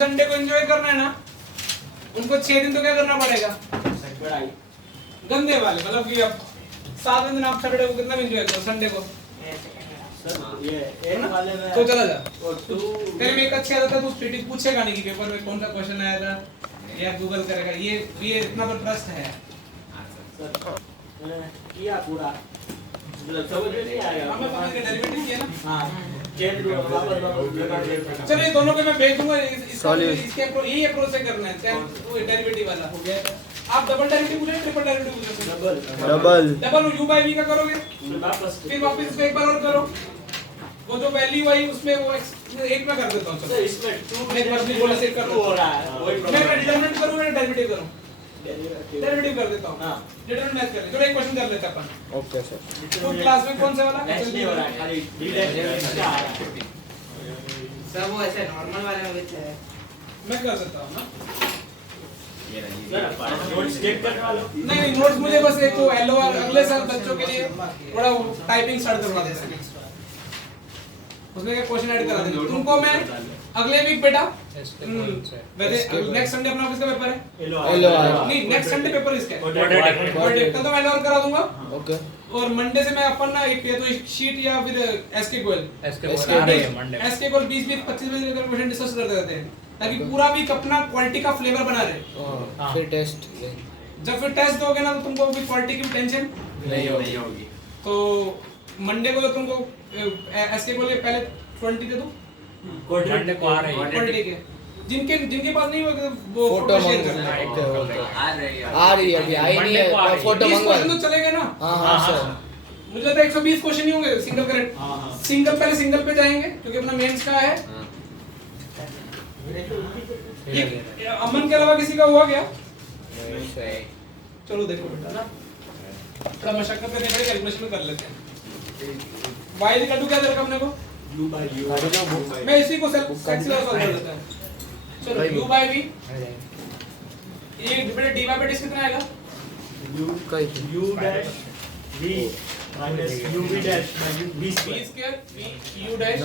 Sunday को enjoy करना है ना, उनको 6 दिन तो क्या करना पड़ेगा, गंदे वाले, मतलब कि अब 7 दिन आप सैटरडे को कितना एंजॉय करो, संडे को ये एक वाले में तो चला जा। और तू तेरे में एक अच्छी आदत है, तू स्टेटिक पूछेगा नहीं कि पेपर में कौन सा क्वेश्चन आया था, या गूगल करेगा, ये इतना तो ट्रस्ट है। किया पूरा मतलब समझ में नहीं आया। हमें समझ के डेरिवेटिव किया ना। हां चेंज वापस चलो ये दोनों के मैं भेज दूंगा, इसके यही अप्रोच से करना है, वो डेरिवेटिव वाला हो गया। आप डबल डेरिवेटिव पूछे, ट्रिपल डेरिवेटिव पूछे? डबल u बाय v का करोगे, फिर वापस इसको एक बार और करो, वो जो वैल्यू आई उसमें वो एक में कर देता हूं। चलो इसमें 2 एक बार भी बोला से कर हो रहा है, वही मैं डिटरमिनेंट करूं या डेरिवेटिव करूं? डेरिवेटिव कर देता हूं। हां डिटरमिनेंट कर ले। चलो एक क्वेश्चन कर लेते हैं अपन। Okay sir. तो क्लास में कौन सा वाला मैच नहीं हो रहा है, खाली डी डैश क्या आ रहा है सब वो ऐसे नॉर्मल वाले में बच्चे है। मैं कर देता हूं ना। नोट्स चेक करने वाला नहीं नोट्स मुझे बस एक वो एलओआर अगले साल बच्चों के लिए थोड़ा टाइपिंग स्टार्ट करवा देना है, उसमें क्या क्वेश्चन ऐड करा देना तुमको। मैं अगले वीक बेटा वैसे नेक्स्ट संडे अपना ऑफिस का पेपर है, एलओआर नहीं नेक्स्ट संडे पेपर इसका है, कल तो मैं एलओआर करा दूंगा। ओके और मंडे से मैं अपन ना एक या तो शीट या फिर एसके गोयल आ रही है मंडे एसके गोयल 20-25 मिनट का क्वेश्चन डिस्कस करते रहते हैं, ताकि पूरा वीक अपना क्वालिटी का फ्लेवर बना रहे। फिर टेस्ट जब फिर टेस्ट दोगे ना तो तुमको भी क्वालिटी की टेंशन नहीं होगी। तो मंडे को तो तुमको एसके गोयल पहले 20 दे दूं, मंडे को आ रही है। क्वालिटी के जिनके पास नहीं होगा वो फोटो शेयर करना है। आ रही है, अभी आई नहीं है, फोटो 20 मंगवा। क्वेश्चन तो चलेगा ना। हां सर, मुझे लगता है 120 क्वेश्चन ही होंगे सिंगल करंट। सिंगल पहले सिंगल पे जाएंगे क्योंकि अपना मेंस का है। अमन के अलावा किसी का हुआ क्या? चलो देखो बेटा ना, थोड़ा मशक्कत करने के कैलकुलेशन में कर लेते हैं। y का क्या दे रखा हमने को? u by u मैं इसी को सेल्फ सॉल्व कर देता हूं। चलो u by v, ये बेटा dy पे डिस कितना आएगा? u dash v minus u v dash v v square square v u dash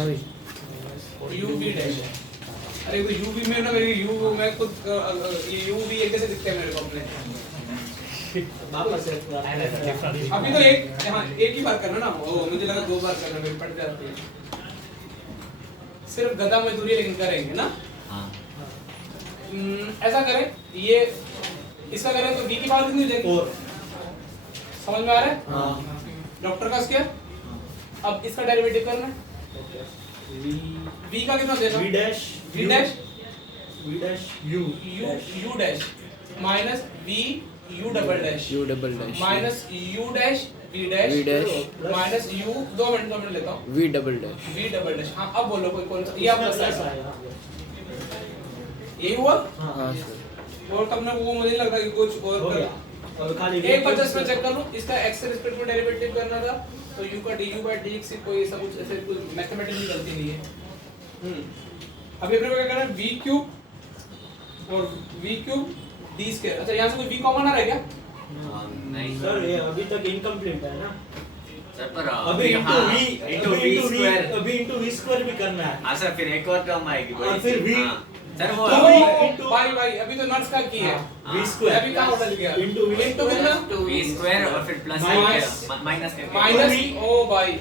u v dash। अरे तो u v में ना मेरी u मैं खुद ये u v एक जैसे दिखते हैं मेरे को अपने। वापस से अभी तो एक ही बार करना ना, ओ मुझे लगा 2 बार करना, मेरी पड़ जाती है। सिर्फ गधा मजदूरी लेकिन करेंगे ना। ऐसा करें, ये इसका करें तो v की पावर कितनी हो जाएगी? 4 समझ में आ रहा है? हां डॉक्टर का स्क्वायर। अब इसका डेरिवेटिव करना है, v का कितना देना? v dash v dash u dash minus v u double dash minus u dash v dash minus u 2 minute लेता हूं v डबल डैश। हां अब बोलो कोई कौन सा ये आप यही हुआ। हां सर। और तब ना वो मुझे लग रहा है कि कुछ और कर और खाली एक बार जस्ट मैं चेक कर लूं, इसका x के रिस्पेक्ट में डेरिवेटिव करना था तो u का du by dx से कोई सब कुछ ऐसे कुछ मैथमेटिकली गलती नहीं है। अभी अपने को क्या करना है, v क्यूब और v क्यूब d स्क्वायर। अच्छा यहां से कोई v कॉमन आ रहा है क्या? नहीं सर ये अभी तक इनकम्प्लीट है ना सर, पर अभी into v स्क्वायर भी करना है। हां सर, फिर एक और टर्म आएगी और फिर v सर वो तो भाई अभी तो नट्स का की है v स्क्वायर अभी कहां उलझ गया? into v into कितना? v स्क्वायर और फिर प्लस माइनस करके माइनस ओ भाई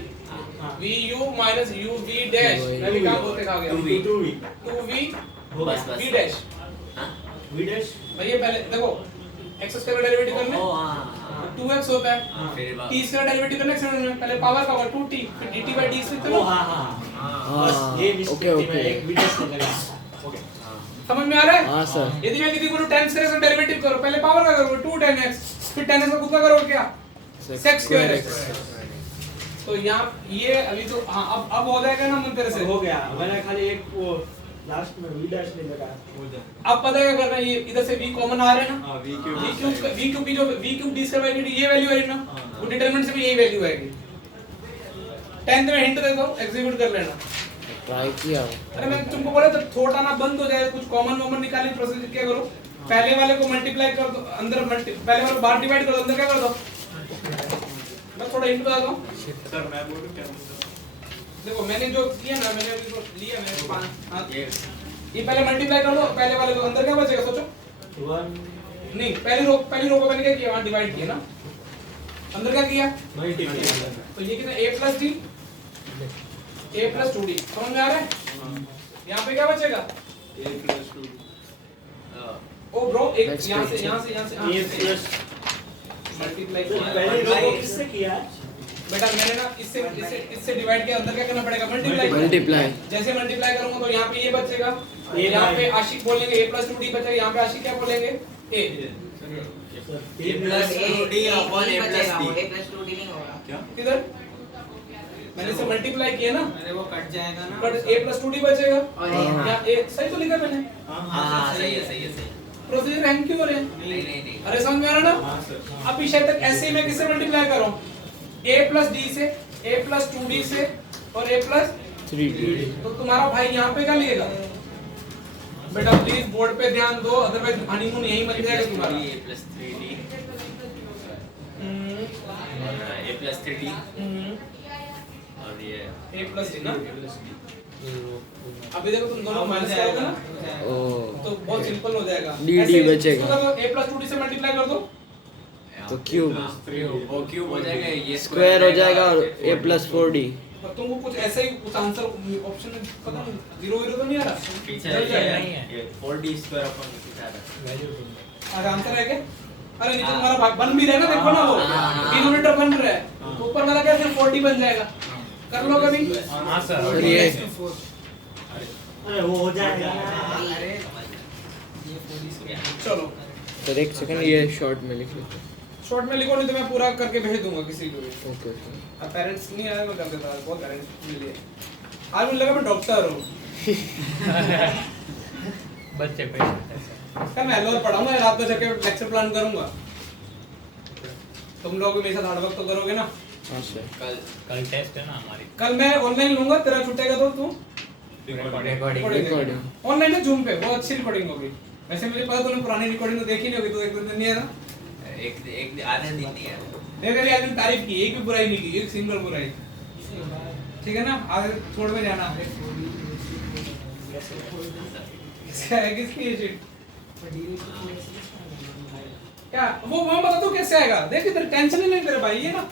v u minus u v dash. मैं भी कहां बोलते खा गया? 2v 2v बस v डैश। हां v dash भैया पहले देखो x स्क्वायर का डेरिवेटिव करना ओ है हां 2x होता है, फिर t स्क्वायर डेरिवेटिव करना है, पहले पावर का होगा 2t फिर dt by dx लिखते ओ हो। हां हां बस ये मिस्टेक में एक v dash लगा। ओके समझ में आ रहा है? हां सर। यदि मैं किसी को tan स्क्वायर का डेरिवेटिव करो, पहले पावर का करो 2 tan x, फिर tan x का कितना करोगे क्या? sec square x। तो यहाँ ये अभी तो हाँ अब हो जाएगा ना मन तेरे से। हो गया, मैंने खाली एक वो लास्ट में v dash नहीं लगा हो जाए। अब पता है क्या करना है, ये इधर से v कॉमन आ रहा है ना, हां v v क्यूब की जो v cube d square by dt ये वैल्यू आएगी ना, वो डिटरमिनेंट से भी यही वैल्यू आएगी। 10th में हिंट देता हूं, एग्जीक्यूट कर लेना। ट्राई किया। अरे मैं तुमको बोला तो थोड़ा ना बंद हो जाए, कुछ कॉमन वॉमन निकालने की प्रोसेस क्या करो, पहले वाले को मल्टीप्लाई कर दो, अंदर पहले वाले को बाहर डिवाइड कर दो, अंदर क्या कर दो। मैं थोड़ा हिंट बताता हूं सर मैं बोलूं क्या? देखो मैंने जो किया ना, मैंने अभी जो लिया मैंने 5 हां ये पहले मल्टीप्लाई कर लो, पहले वाले को अंदर क्या बचेगा सोचो। 1 नहीं पहली रो को मैंने क्या किया, वहां डिवाइड किया ना, अंदर क्या किया मल्टीप्लाई। तो ये कितना a plus d a plus 2d, समझ में आ रहा है? यहाँ पे क्या बचेगा a plus 2 ओ ब्रो एक That's यहाँ से right, यहाँ से यहाँ से a plus मल्टीप्लाई तो पहली रो को किससे किया? बेटा मैंने ना इससे डिवाइड किया, अंदर क्या करना पड़ेगा मल्टीप्लाई। मल्टीप्लाई जैसे मल्टीप्लाई करूंगा तो यहाँ पे ये बचेगा, A यहाँ पे by- आशिक बोलेंगे a प्लस 2d बचेगा, यहाँ पे आशिक क्या बोलेंगे a a plus 2d upon a plus d। a plus 2d नहीं होगा किधर मैंने इसे मल्टीप्लाई किया ना, अरे वो कट जाएगा ना, बट a प्लस 2d बचेगा और यहाँ a सही तो लिखा मैंने, हाँ सही है सही है सही प्रोसीजर हैंग क्यों हो रहे हैं? नहीं नहीं नहीं अरे समझ में आ रहा ना? हां सर। अब इस तक ऐसे ही मैं किससे मल्टीप्लाई कर रहा हूँ, a प्लस d से, a प्लस 2d से और a प्लस 3D तो तुम्हारा भाई यहाँ पे क्या लिएगा? बेटा प्लीज बोर्ड पे ध्यान दो, अदरवाइज हनीमून यही बन जाएगा तुम्हारा। a plus 3d हम्म, और a plus 3d हम्म, और ये a प्लस d ना, अभी देखो तुम दोनों माइनस करोगे ना ओ तो बहुत सिंपल हो जाएगा। D ऐसे बचेगा। इसको कर दो, a प्लस 2d से मल्टीप्लाई कर दो, तो क्यूब वो क्यूब हो जाएगा, ये स्क्वायर हो जाएगा और a प्लस 4D और तुमको कुछ ऐसे ही उस आंसर ऑप्शन में पता नहीं, जीरो वीरो तो नहीं आ रहा, पीछे चल जाएगा। ये 4d स्क्वायर अपन पीछे आ रहा अरे आंसर है क्या? अरे नीचे तुम्हारा भाग बन भी रहा है ना, देखो ना वो डिनोमिनेटर बन रहा है, ऊपर वाला क्या सिर्फ 4d बन जाएगा, कर लो कभी। हां सर। और ये अरे वो हो जाएगा। अरे चलो सर एक सेकंड ये शॉर्ट में लिख लेते शॉर्ट में लिखो, नहीं तो मैं पूरा करके भेज दूंगा किसी को भी। ओके ओके अब पेरेंट्स नहीं आया मैं कर देता, बहुत पेरेंट्स मिल लिए आज मुझे लगा मैं डॉक्टर हूँ। बच्चे पेशेंट क्या मैं हेलो पढ़ाऊंगा, रात को जाके लेक्चर प्लान करूंगा, तुम लोग मेरे साथ हार्ड वर्क तो करोगे ना। हाँ सर कल टेस्ट है ना हमारी। कल मैं ऑनलाइन लूंगा, तेरा छूटेगा तो तू रिकॉर्डिंग ऑनलाइन है जूम पे, बहुत अच्छी रिकॉर्डिंग होगी। वैसे मुझे पता तूने पुरानी रिकॉर्डिंग तो देखी नहीं होगी, तो एक दिन नहीं है ना, एक आधा दिन नहीं है नहीं मेरी आदमी तारीफ की, एक भी बुराई नहीं की, एक सिंगल बुराई, ठीक है ना। आगे छोड़ में जाना इसका है, किसकी ये शीट क्या वो बता दो कैसे आएगा, देख इधर टेंशन ही नहीं तेरे भाई, ये ना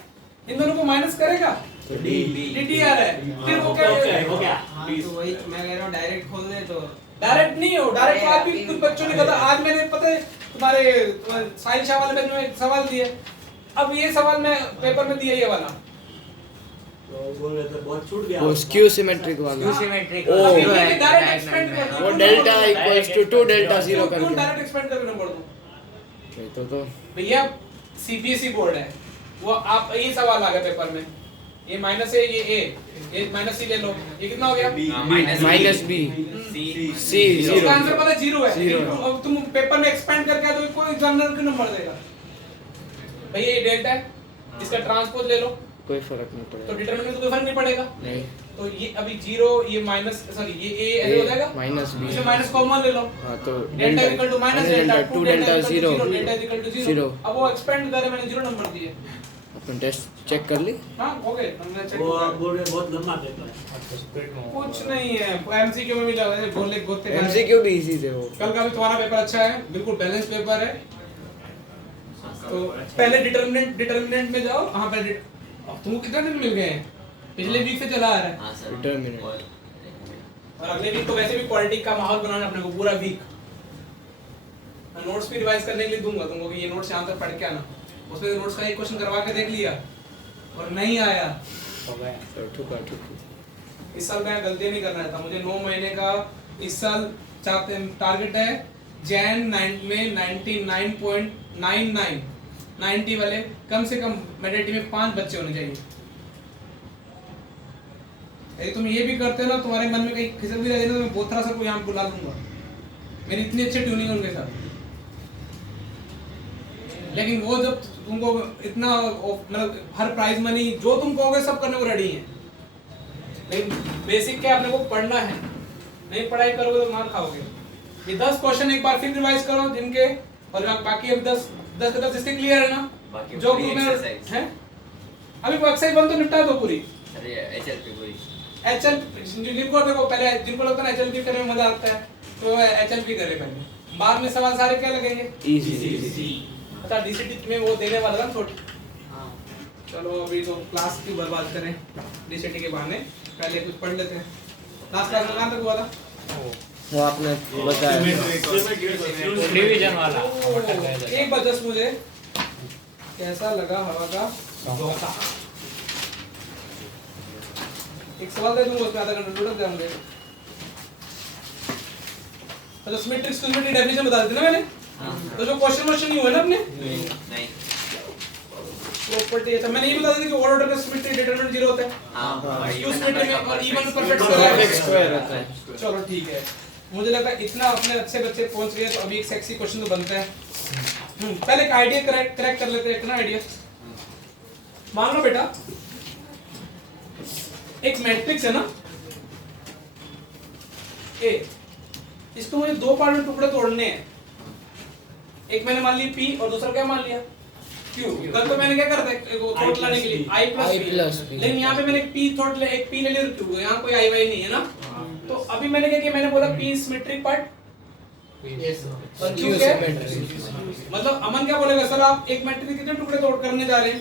इन दोनों को माइनस करेगा तो डी आ रहा है, फिर वो क्या हो गया। हाँ तो वही मैं कह रहा हूँ डायरेक्ट खोल दे तो डायरेक्ट नहीं हो, डायरेक्ट आज भी कुछ बच्चों ने पता, आज मैंने पता है तुम्हारे साहिल शाह वाले बच्चों ने एक सवाल दिया, अब ये सवाल मैं पेपर में दिया ये वाला, तो बोल रहे थे बहुत छूट गया। वो स्क्यू सिमेट्रिक वाला सिमेट्रिक ओ, अभी ये डायरेक्ट एक्सपेंड कर वो डेल्टा इक्वल्स टू 2 डेल्टा 0 क्यों करके डायरेक्ट एक्सपेंड करके नंबर दो तो भैया, सीबीएसई बोर्ड है वो, आप ये सवाल आ गया पेपर में, ये माइनस है ये माइनस सी ले लो, ये कितना हो गया माइनस बी सी इसका 0 आंसर पता है 0 है, Zero लेकिन अब तुम पेपर में एक्सपेंड करके आ तो कोई एग्जामिनर को नंबर देगा। भैया ये डेल्टा है, इसका ट्रांसपोज ले लो कोई फर्क नहीं तो पड़ेगा डिटरमिनेंट में तो कोई फर्क नहीं पड़ेगा, नहीं तो ये अभी 0 ये माइनस सॉरी ये a ऐसे हो जाएगा, माइनस बी इसमें माइनस कॉमन ले लो, हाँ तो delta equal to minus delta 2 delta 0 delta equal to 0, अब वो एक्सपेंड करे मैंने 0 नंबर दिए। अपन टेस्ट चेक कर ली हां हो गए, हमने चेक वो किया। बोल रहे बहुत लंबा पेपर है। कुछ नहीं है, एमसीक्यू में मिला है, बोले गोते का एमसीक्यू भी इजी थे वो कल का भी तुम्हारा पेपर अच्छा है, बिल्कुल बैलेंस पेपर है। तो पहले डिटरमिनेंट में जाओ, हां पहले अब तुमको कितने दिन मिल गए हैं, पिछले वीक से चला आ रहा है, हाँ सर Determinant। और अगले वीक तो वैसे भी क्वालिटी का माहौल बनाना अपने को पूरा वीक, मैं नोट्स भी रिवाइज करने के लिए दूंगा तुमको कि ये नोट्स यहाँ तक पढ़ के आना, उसमें नोट्स का एक क्वेश्चन करवा के देख लिया और नहीं आया, ठुका इस साल मैं गलती नहीं करना था, मुझे 9 महीने का इस साल चाहते टारगेट है, जैन में 99.99 90 वाले कम से कम मेरे टीम में 5 बच्चे होने चाहिए। यदि तुम ये भी करते हो ना, तुम्हारे मन में कहीं खिसक भी रहे ना, तो मैं बोथरा सर को यहाँ बुला लूंगा, मेरी इतनी अच्छी ट्यूनिंग है उनके साथ। लेकिन वो जब तुमको इतना मतलब हर प्राइज मनी जो तुम कहोगे सब करने को रेडी है, लेकिन बेसिक क्या अपने को पढ़ना है, नहीं पढ़ाई करोगे तो मार खाओगे। ये 10 क्वेश्चन एक बार फिर रिवाइज करो जिनके, और बाकी अब 10 के 10 इससे क्लियर है ना, बाकी जो पूरी ग्रुप में exercise। है अभी वो एक्सरसाइज बन तो निपटा दो पूरी। अरे एचएलपी पूरी एचएल जिनको देखो पहले जिनको लगता है ना एचएलपी करने में मजा आता है, तो HLP करे पहले, बाद में सवाल सारे क्या लगेंगे? इजी। अच्छा DCT में वो देने वाला था थोड़ी। चलो अभी तो क्लास की बर्बाद करें DCT के बहाने, पहले कुछ पढ़ लेते हैं। लास्ट क्लास में कहाँ तक हुआ था? वो आपने बताया डिवीजन वाला एक बार जस्ट मुझे कैसा लगा हवा का झोंका। एक सवाल दे दूंगा, उसमें आधा घंटा लुढ़क जाएंगे। तो सिमेट्रिक सिमेट्री डेफिनेशन बता देते ना मैंने। तो जो क्वेश्चन नहीं हुए ना अपने नहीं प्रॉपर्टी, अच्छा मैंने ये बता दी कि ऑर्डर का सिमेट्री डिटरमिनेंट 0 होता है। हाँ स्क्यू सिमेट्री में और इवन परफेक्ट स्क्वायर होता है। चलो ठीक है, मुझे लगा इतना अपने अच्छे बच्चे पहुंच गए तो अभी एक सेक्सी क्वेश्चन तो बनता है। पहले एक आइडिया क्रैक कर लेते हैं, एक ना आइडिया। मान लो बेटा एक मैट्रिक्स है ना ए, इसको मुझे दो पार्ट में टुकड़े तोड़ने हैं। एक मैंने मान ली P और दूसरा क्या मान लिया Q। कल तो मैंने क्या कर दिया थोट लाने के लिए I प्लस P, लेकिन यहाँ पे मैंने एक P ले लिया और Q, यहाँ कोई I नहीं है ना। तो अभी मैंने क्या किया, मैंने बोला P सिमेट्रिक पार्ट और Q क्या है? मतलब अमन क्या बोलेगा, सर आप एक मैट्रिक्स के कितने टुकड़े तोड़ करने जा रहे हैं?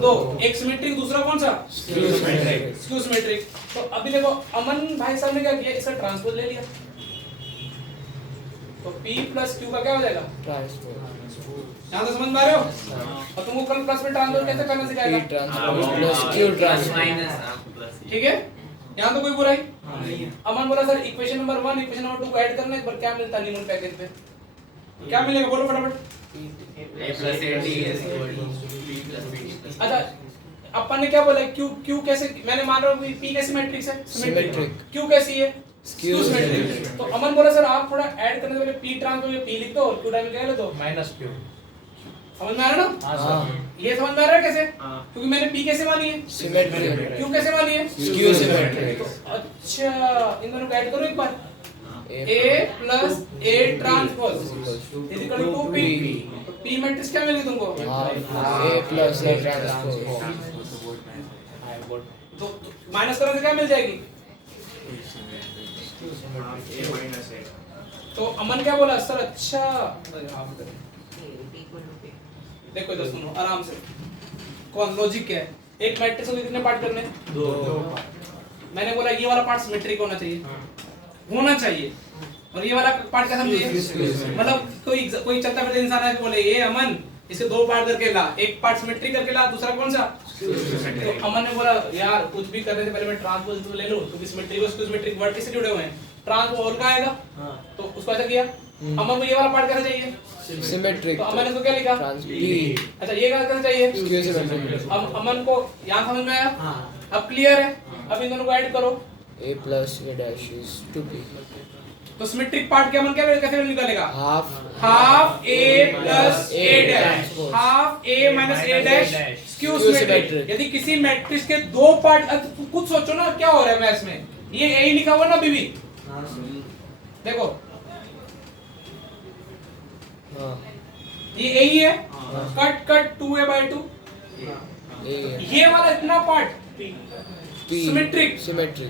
दो। एक सिमेट्रिक, दूसरा कौन सा? Skew symmetric. तो अभी देखो अमन भाई साहब ने क्या किया, इसका ट्रांसपोज ले लिया। तो P प्लस Q का क्या हो जाएगा? यहाँ तो समझ में आ रहे हो? और तुमको कल क्लास में ट्रांसपोज कैसे करना सिखाएगा? P transpose plus Q transpose. ठीक है, यहाँ तो कोई बुराई नहीं है। अमन बोला sir equation number 1 equation number 2 को ऐड करना है, पर क्या मिलता है न्यूमन पैकेज पे? क्या मिलेगा बोलो फटाफट। अच्छा अपन ने क्या बोला Q कैसे, मैंने मान रहा हूँ P कैसी मैट्रिक्स है? सिमेट्रिक। Q कैसी है? Skew symmetric. तो अमन बोला सर आप थोड़ा ऐड करने से पहले P ट्रांसपोज P लिख दो और Q डायमेंशन क्या लिख दो? -Q। समझ में आ रहा है ना? हाँ ये समझ में आ रहा है कैसे? क्योंकि मैंने P कैसे मानी है? सिमेट्रिक। Q कैसे मानी है? Skew symmetric. अच्छा इन दोनों को ऐड करो एक बार। A plus A transpose is equal to P। तो P मैट्रिक्स क्या मिलेगी तुमको? A plus A transpose. तो माइनस करने से क्या मिल जाएगी? तो अमन क्या बोला सर? अच्छा देखो इधर सुनो आराम से, कौन लॉजिक क्या है? एक मैट्रिक्स को कितने पार्ट करने? दो। मैंने बोला ये वाला पार्ट सिमेट्रिक होना चाहिए और ये वाला पार्ट क्या समझिए, मतलब कोई चलता फिरता इंसान है बोले ये अमन इसे दो पार्ट करके ला, एक पार्ट सिमेट्रिक करके ला, दूसरा कौन सा? तो अमन ने बोला यार कुछ भी करने से पहले मैं ट्रांसपोज तो ले लूं, क्योंकि सिमेट्रिक और स्क्यू सिमेट्रिक वर्ड किससे जुड़े हुए हैं? ट्रांसपोज का आएगा। तो उसको ऐसा किया। अमन को ये वाला पार्ट कैसा चाहिए? सिमेट्रिक। तो अमन ने इसको क्या लिखा? P। अच्छा ये कैसा चाहिए? Skew symmetric. अब अमन को यहाँ समझ में आया? अब क्लियर है? अब इन दोनों को ऐड करो। A plus A dash is 2P। तो सिमेट्रिक पार्ट के अमन क्या कैसे निकालेगा? Half A plus A dash, half A minus A dash skew symmetric. यदि किसी मैट्रिक्स के दो पार्ट, कुछ सोचो ना क्या हो रहा है मैथ्स में, ये A ही लिखा हुआ ना बीबी, देखो ये A ही है, कट 2A/2। ये वाला इतना पार्ट सिमेट्रिक,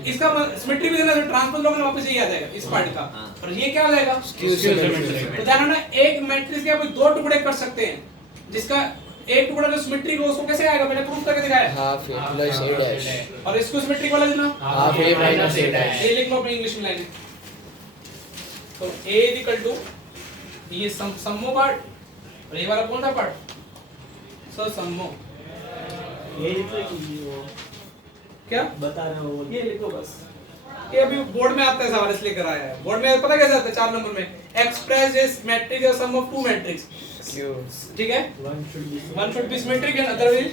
इसका सिमेट्रिक भी देना है, ट्रांसपोज लोगे ना वापस यही आ जाएगा इस पार्ट का। और ये क्या हो जाएगा? Skew symmetric. तो ध्यान रखना एक मैट्रिक्स के आप दो टुकड़े कर सकते हैं, जिसका एक टुकड़ा जो सिमेट्रिक हो उसको कैसे आएगा? मैंने प्रूफ करके दिखाया। Half A plus A dash। और इसको सिमेट्रिक वाला देना half A minus A dash। ये लिख लो अपनी इंग्लिश में लाइन। तो A इज इक्वल टू ये सम्मो पार्ट और ये वाला कौन सा पार्ट? सर सम्मो। ये लिखो कि वो क्या बता रहा हूँ वो ये लिखो बस। ये अभी बोर्ड में आता है सवाल इसलिए कराया है। बोर्ड में पता कैसे आता है? 4 नंबर में express this matrix as sum of two matrix। ठीक है, one should be symmetric and other will।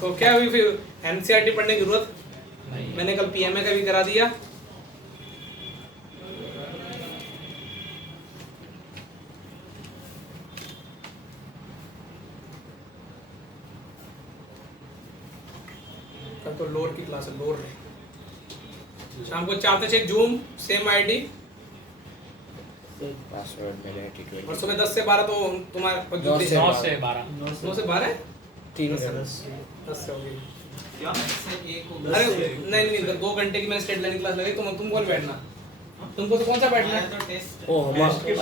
तो क्या हुई फिर? एनसीईआरटी पढ़ने की जरूरत? मैंने कल पीएमए का भी करा दिया। कल तो लोर की क्लास है, लोर शाम को 4 से 6 जूम सेम आईडी, पासवर्ड मेरा एटीट्यूड। और सुबह 10 से 12 तो तुम्हारे 9 से 9 से 12 3 10 से हो गई। अरे नहीं नहीं 2 घंटे की मैंने स्टेट लाइन क्लास लगाई, तुम कौन बैठना, तुमको तो कौन सा बैठना है? तो टेस्ट ओ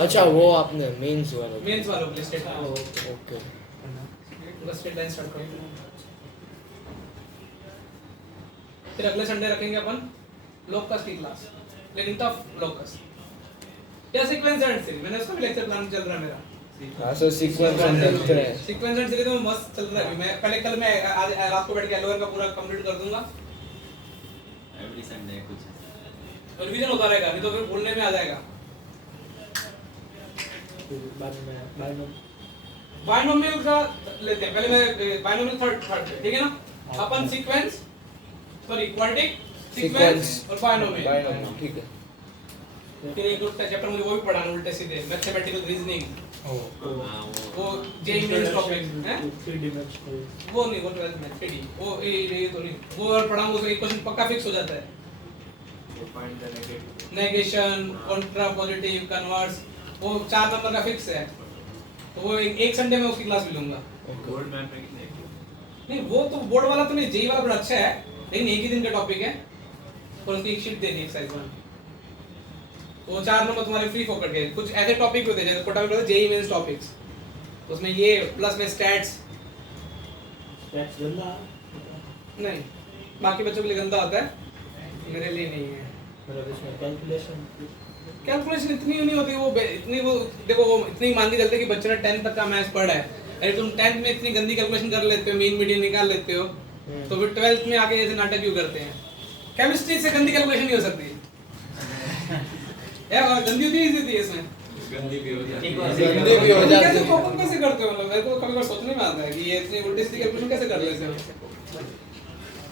अच्छा वो आपने मेंस वाला मेंस वालों के लिए स्टेट ओके बस स्टेट लाइन स्टार्ट करो। फिर अगले संडे रखेंगे अपन लोकस की क्लास, लेकिन टफ लोकस या सीक्वेंस एंड सीरीज, मैंने उसका भी लेक्चर प्लान चल रहा है मेरा। हाँ सो सीक्वेंस एंड देखते हैं सीक्वेंस एंड सीरीज में मस्त चल रहा है। मैं पहले कल मैं आज रात को बैठ के एलोवेर का पूरा कंप्लीट कर दूंगा। एवरी संडे कुछ रिवीजन होता रहेगा, नहीं तो फिर भूलने में आ जाएगा। बायनोमियल का लेते हैं पहले, मैं बायनोमियल थर्ड ठीक है ना। अपन सीक्वेंस सॉरी क्वाड्रेटिक सीक्वेंस और बायनोमियल ठीक है। फिर एक दो चैप्टर मुझे वो भी पढ़ाना उल्टे सीधे, मैथमेटिकल रीजनिंग, वो जेई मेंस टॉपिक है, 3 डिमेंशनल वो नहीं, वो 12th में 3D वो ये तो नहीं, वो और पढ़ाऊंगा उसका एक क्वेश्चन पक्का फिक्स हो जाता है। नेगेशन, कॉन्ट्रा पॉजिटिव, कन्वर्स, वो 4 नंबर का फिक्स है, तो वो एक संडे में उसकी क्लास भी लूंगा। बोर्ड मैप में कितने नहीं वो तो बोर्ड वाला तो नहीं, जेई वाला बड़ा अच्छा है, लेकिन एक ही दिन का टॉपिक है और उसकी एक शीट देनी है एक्सरसाइज 1, वो 4 नंबर तुम्हारे फ्री फोकट के कुछ ऐसे टॉपिक होते हैं जैसे कोटा में जेई मेंस टॉपिक्स, उसमें ये प्लस में स्टैट्स टैक्स गंदा नहीं, बाकी बच्चों के लिए गंदा होता है, मेरे लिए नहीं है। मतलब इसमें कैलकुलेशन कैलकुलेशन इतनी नहीं होती, वो इतनी वो देखो वो इतनी मान के चलते कि बच्चे ने 10th तक का मैथ्स पढ़ा है, अरे तुम 10th में इतनी गंदी कैलकुलेशन कर लेते हो, मीन मीडियन निकाल लेते हो, तो फिर 12th में आके ऐसे नाटक क्यों करते हैं? केमिस्ट्री से गंदी कैलकुलेशन नहीं हो सकती है, और गंदी होती है, इजी होती है इसमें गंदी भी हो जाती गंदे भी हो जाते कैसे हैं। कॉपन कैसे करते हो? मतलब मेरे को कभी बार सोचने में आता है कि ये इतनी उल्टी सीधी कैलकुलेशन कैसे कर लेते हो?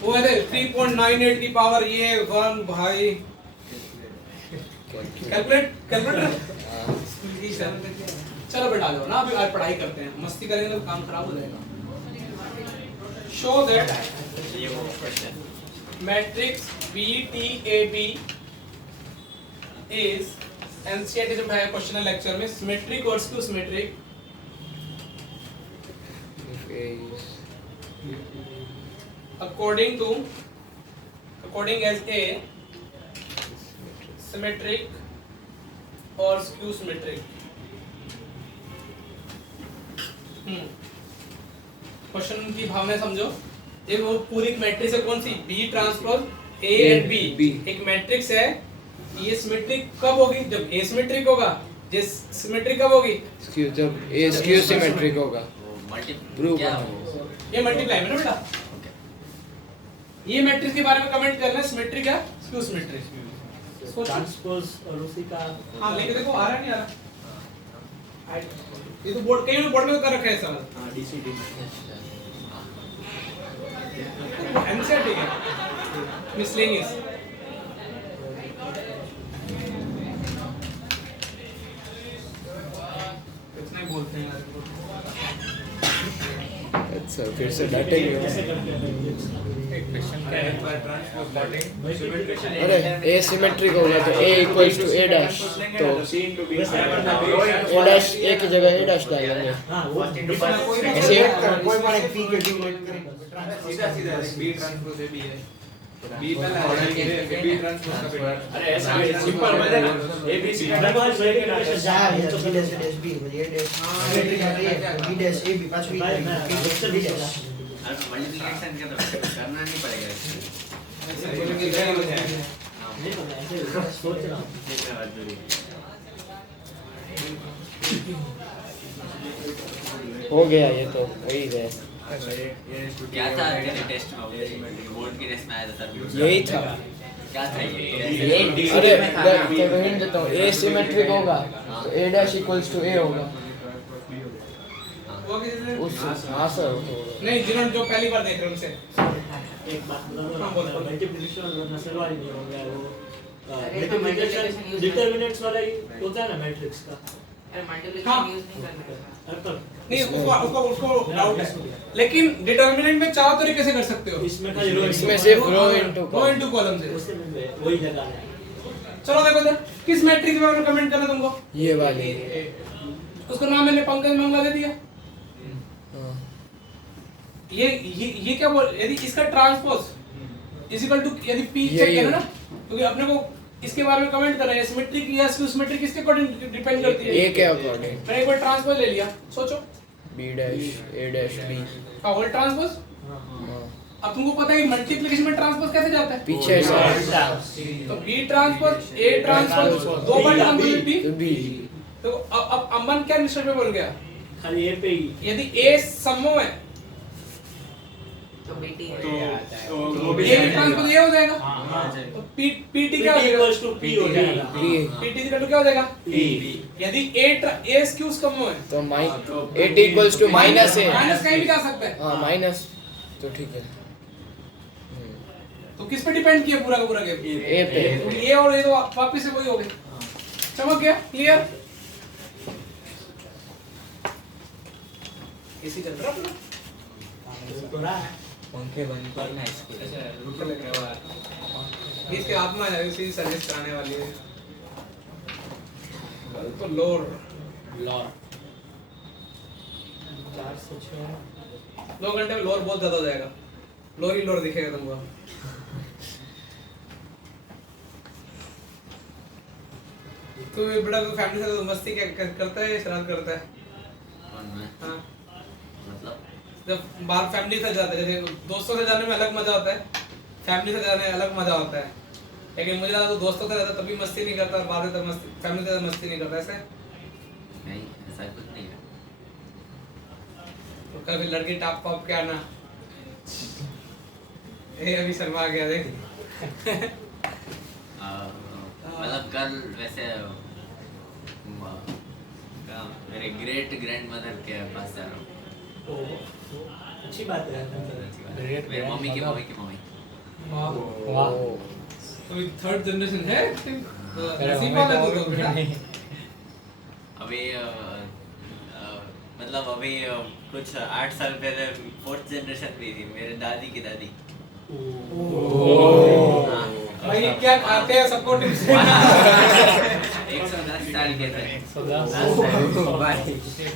वो है 3.98 की पावर ये 1 भाई कैलकुलेटर चलो बैठा लो ना, अभी आज पढ़ाई करते हैं, मस्ती करेंगे तो काम खराब हो जाएगा। शो दैट ये वो question matrix BTAB is NCERT से उठाया क्वेश्चन है लेक्चर में, सिमेट्रिक और skew symmetric according as A symmetric और skew symmetric। क्वेश्चन की भावना समझो, ये वो पूरी मैट्रिक्स है कौन सी, B transpose A and B, एक मैट्रिक्स है, ये सिमेट्रिक कब होगी, जब A सिमेट्रिक होगा, जे सिमेट्रिक कब होगी, स्क्यू जब ए स्क्यू सिमेट्रिक होगा। मल्टीप्लाई क्या Prove वो ये मल्टीप्लाई में ना बेटा, ये मैट्रिक्स के बारे में कमेंट करना है, सिमेट्रिक है स्क्यू सिमेट्रिक, सोचो। ट्रांसपोज और उसी का हाँ लेके देखो आ रहा नहीं आ रहा, ये तो बोर्ड कहीं बोर्ड में कर रखा है सवाल, हां डीसीडी एनसीईआरटी है मिसलेनियस। इतना ही बोलते हैं यार, अच्छा फिर से डाटेंगे। एक क्वेश्चन क्या है पर ट्रांसपोर्टिंग अरे ए सिमेट्रिक होगा तो ए इक्वल्स टू ए डैश, तो ए डैश ए की जगह ए डैश डालेंगे। हां वो ऐसे कोई बार एक पी के डिवाइड करेंगे सीधा सीधा बी ट्रांसपोज ए बी है, बी पहला है बी ट्रांसपोज का बेटा, अरे ऐसा सिंपल बता ना ABC डबल वेरिएशन जा है तो B dash dash B B dash B dash A B पांच बी भाई मैं बी डैश मल्टीप्लिकेशन का तो करना नहीं पड़ेगा ऐसे बोलेंगे क्या हो जाएगा। नहीं पता ऐसे सोच रहा हूं देखना जरूरी हो गया, ये तो वही है, क्या था तेरे टेस्ट में, बोर्ड के टेस्ट में आया था सर, यही था। क्या था ये अरे तो हिंट देता हूँ, ए सिमेट्रिक होगा तो ए डैश इक्वल्स टू ए होगा वो किसी ने उस। हाँ सर नहीं, जिन्होंने जो पहली बार देख रहे हैं उनसे एक बात बताऊं हाँ, बोलो। मल्टीप्लिकेशन और नसल वाली नहीं हो गया वो अरे तो multiplication use डिटरमिनेंट्स वाला ही होता है ना मैट्रिक्स का। अरे मल्टीप्लिकेशन हाँ। यूज नहीं करना है। अरे पर नहीं, उसको डाउट है, लेकिन डिटरमिनेंट में चार तरीके से कर सकते हो, इसमें खाली रो इसमें सिर्फ रो इनटू रो इनटू कॉलम से। उससे मिल वही जगह है। चलो देखो इधर किस मैट्रिक्स में कमेंट करना तुमको, ये वाली। उसका नाम मैंने पंकज मंगला दे दिया, हाँ ये क्या बोल, यदि इसका ट्रांसपोज इज इक्वल टू, यदि पी चेक ये। है ना, क्योंकि अपने को इसके बारे में कमेंट कर रहे हैं, सिमेट्रिक या सिमेट्रिक किसके अकॉर्डिंग डिपेंड करती है? ए के अकॉर्डिंग। मैंने एक बार ट्रांसपोज ले लिया, सोचो बी डैश ए डैश बी। का होल ट्रांसपोज। अब तुमको पता है कि मल्टीप्लिकेशन में ट्रांसपोज कैसे जाता है? पीछे से तो बी ट्रांसपोज ए ट्रांसपोज दो बार ट्रांसपोज बी। तो बी। तो अब अमन क्या निष्कर्ष पे बोल गया? खाली ए पे ही यदि ए समूह है तो बेटी है। तो ए की ट्रांसपोज ए हो जाएगा। तो पीटी क्या हो जाएगा? इक्वल्स टू पी हो जाएगा। पीटी इक्वल टू क्या हो जाएगा? पी। यदि ए स्क्यू समूह है तो माइन 8 equals to minus A. Minus कहीं भी जा सकता है। हाँ माइनस, तो ठीक है। तो किस पे डिपेंड किया पूरा का पूरा गेम? ए पे। तो ये और ये तो वापस से वही हो गए। चमक गया? क्लियर? इसी चल रहा पूरा। तो रहा है पंखे बंद कर ना इसको। इसके आत्मा है, इसी सर्विस कराने वाली है। कल तो लोर 2 घंटे में लोर बहुत ज्यादा हो जाएगा। लोर ही लोर दिखेगा तुमको। तो ये बड़ा फैमिली से तो मस्ती क्या करता है, शरारत करता है? कौन मैं? हाँ, मतलब जब बाहर फैमिली से जाते हैं, जैसे दोस्तों से जाने में अलग मजा होता है, फैमिली से जाने में अलग मजा होता है। लेकिन मुझे लगा तो दोस्तों से जाता तभी मस्ती नहीं करता, और बाहर से मस्ती, फैमिली से मस्ती नहीं करता। ऐसे नहीं, ऐसा कुछ नहीं है। तो कभी लड़की टॉप पॉप क्या ना, ये अभी शर्मा गया देख। मतलब कल वैसे मेरे ग्रेट ग्रैंडमदर के पास जा रहा हूँ। अच्छी बात है। मेरी मम्मी की मम्मी की मम्मी। तो ये थर्ड जनरेशन है, नसीब वाला तो बेटा। अभी मतलब अभी कुछ 8 साल पहले 4th जनरेशन भी थी, मेरे दादी की दादी। भाई क्या खाते हैं सबको टिप्स 110 साल के थे।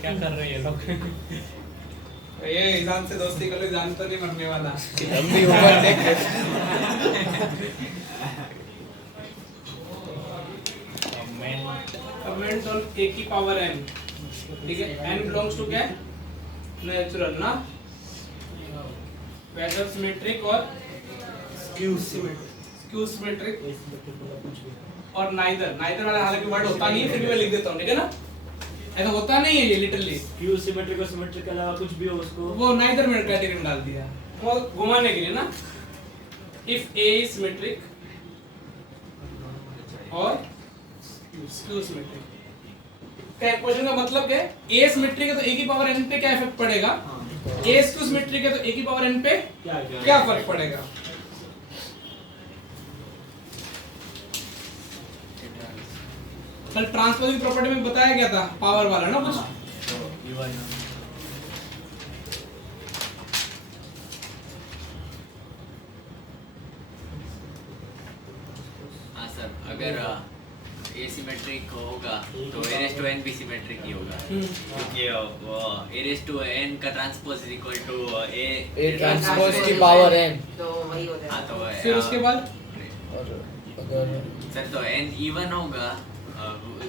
क्या कर रहे हैं लोग? ये इंसान से दोस्ती कर लो, जान तो नहीं मरने वाला। लंबी उम्र देख। कमेंट्स ऑन a की पावर n, ठीक है? n बिलोंग्स टू क्या? नेचुरल ना, वेदर सिमेट्रिक और स्क्यू सिमेट्रिक और नाइदर वाला हालांकि वर्ड होता नहीं है, फिर भी मैं लिख देता हूँ, ठीक है ना? ऐसा होता नहीं है ये लिटरली, क्यू सिमेट्रिक और सिमेट्रिक के अलावा कुछ भी हो उसको वो नाइदर में कैटेगरी में डाल दिया वो घुमाने के लिए ना। इफ a is symmetric और स्क्यू सिमेट्रिक, क्या क्वेश्चन का मतलब क्या है? a सिमेट्रिक है तो a की पावर n पे क्या इफेक्ट पड़ेगा? a स्क्यू सिमेट्रिक है तो a की पावर n पे क्या फर्क पड़ेगा? कल ट्रांसपोजिंग प्रॉपर्टी में बताया गया था पावर वाला ना कुछ। हाँ सर, अगर ए सिमेट्रिक होगा तो a raised to n भी सिमेट्रिक ही होगा, क्योंकि वो a raised to n का transpose is equal to A transpose की पावर n। तो वही हो जाएगा। हाँ तो फिर उसके बाद और अगर सर तो n इवन होगा,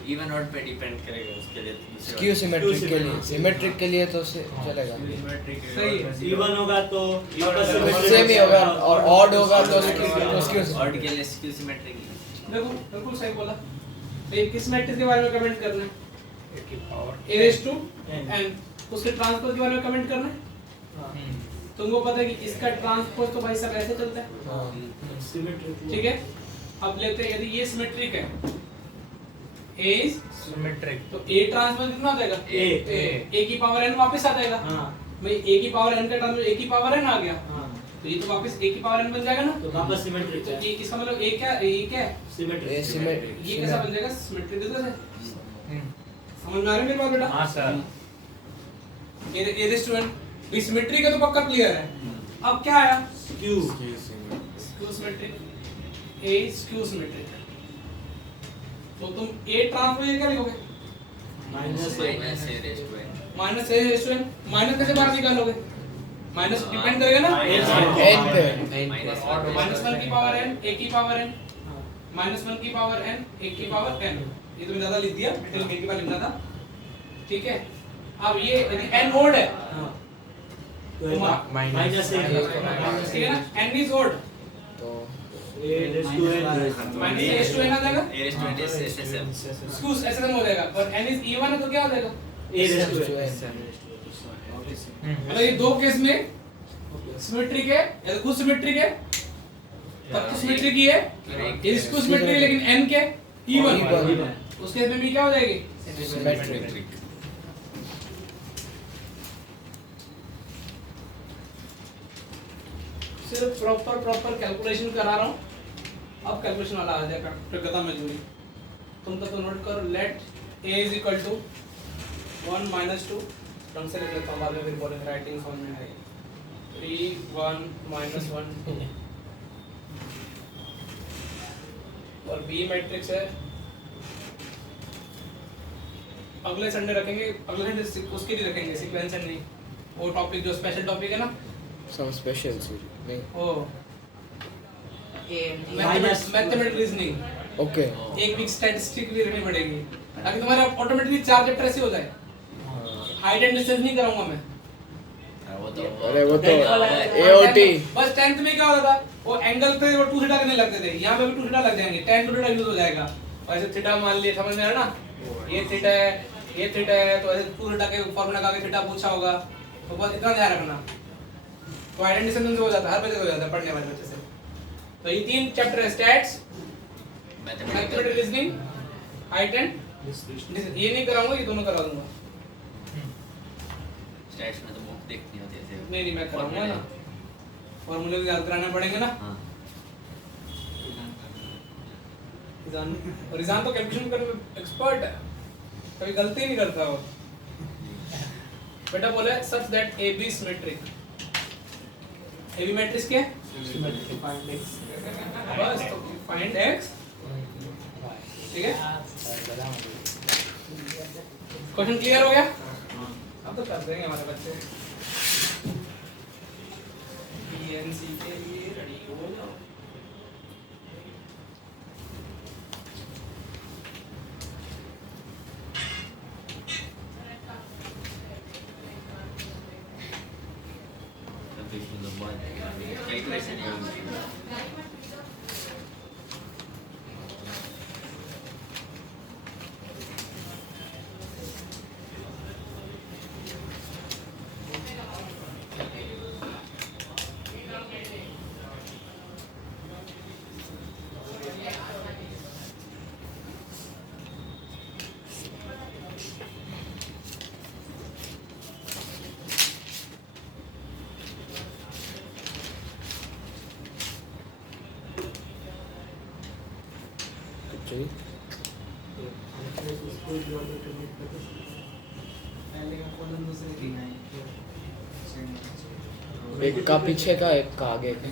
इवन ऑड पे डिपेंड करेगा उसके लिए। स्क्यू सिमेट्रिक के लिए, सिमेट्रिक के लिए तो से चलेगा। सही है। इवन होगा तो सेम ही होगा, और ऑड होगा तो स्क्यू ऑड के लिए स्क्यू सिमेट्रिक ही। देखो बिल्कुल सही बोला। तो ये किस मैट्रिक्स के बारे में कमेंट करना है? a raised to n, उसके ट्रांसपोज के बारे में कमेंट करना है। तुमको पता है कि इसका ट्रांसपोज तो भाई सब ऐसे चलता है, सिमेट्रिक। ठीक है? अब लेते हैं यदि ये सिमेट्रिक है, a is सिमेट्रिक तो a ट्रांसपोज कितना हो जाएगा? a की पावर n वापस आ जाएगा। हाँ भाई a की पावर n का ट्रांसपोज a की पावर n आ गया, हाँ तो ये तो वापस a की पावर n बन जाएगा ना। तो वापस सिमेट्रिक तो है। ये किसका मतलब a क्या, ये क्या है? सिमेट्रिक। ये कैसा बन जाएगा? सिमेट्रिक से समझ में आ रहा है मेरी बात बेटा? हाँ sir. A raise to N भी सिमेट्रिक है तो पक्का क्लियर है। अब क्या आया? Q skew symmetric, A skew symmetric, तो तुम ए ट्रांसपोज क्या लिखोगे? Minus minus a raised to n। Minus A raise to N. माइनस कैसे बाहर निकालोगे? माइनस डिपेंड करेगा ना n पे -1 की पावर n, a की पावर n, -1 की पावर n, a की पावर n। ये तो मैं ज्यादा लिख दिया, फिर a की पावर लिखना था, ठीक है। अब ये यदि n ओड है माइनस एक ठीक है ना, n इज ओड तो a raised to n minus a raised to n आ जाएगा, A raised to n is SSM. स्क्यूज ऐसे हो जाएगा, और n इज इवन है तो क्या हो जाएगा, a raised to n मतलब ये दो केस में सिमेट्रिक है या तो खुद सिमेट्रिक है तब तो सिमेट्रिक ही है, ये इसको सिमेट्रिक है लेकिन n के इवन, उस केस में भी क्या हो जाएगी सिमेट्रिक। सिर्फ प्रॉपर कैलकुलेशन करा रहा हूँ, अब कैलकुलेशन वाला आ जाएगा फिर गदा मजदूरी। तुम तो नोट करो, let a is equal to 1 - 2, ढंग से लिख लेता हूँ बाद में फिर बोलेंगे राइटिंग फॉर्म में है 3 1 -1 2 और b मैट्रिक्स है। अगले संडे रखेंगे, अगले संडे उसके लिए रखेंगे सीक्वेंस नहीं, वो टॉपिक जो स्पेशल टॉपिक है ना सम स्पेशल नहीं ओ मैथमेटिकल रीजनिंग, ओके एक वीक स्टैटिस्टिक भी रखनी पड़ेगी ताकि तुम्हारे ऑटोमेटिकली 4 चैप्टर ऐसे हो जाए। हाइट एंड डिस्टेंस नहीं कराऊंगा मैं, अरे वो तो AOT बस 10th में क्या होता था, वो एंगल थे वो 2 थीटा करने लगते थे, यहाँ पे भी 2 थीटा लग जाएंगे, tan 2 थीटा यूज हो जाएगा। वैसे थीटा मान लिए, समझ में आ रहा ना, ये थीटा है ये थीटा है, तो ऐसे 2 थीटा के फार्मूला लगा के थीटा पूछा होगा, तो बस इतना ध्यान रखना। तो आइडेंटिफिकेशन से हो जाता है, हर बच्चे को हो जाता है पढ़ने वाले बच्चे से। तो ये 3 चैप्टर है, stats, mathematical reasoning, height and distance. ये नहीं कराऊंगा, ये दोनों करा दूंगा। स्टैट्स में तो बुक देखनी होती है ऐसे। नहीं मैं कराऊंगा ना, फार्मूले भी याद कराने पड़ेंगे ना। हाँ। रिजान तो कैलकुलेशन करने में एक्सपर्ट है, कभी गलती नहीं करता वो। बेटा बोले such that A B symmetric, A B matrix क्या है, बस तो फाइंड x, ठीक है। क्वेश्चन क्लियर हो गया, अब तो कर देंगे हमारे बच्चे। PNC के लिए रेडी हो जाओ। कैलकुलेशन है एक का पीछे का एक का आगे का।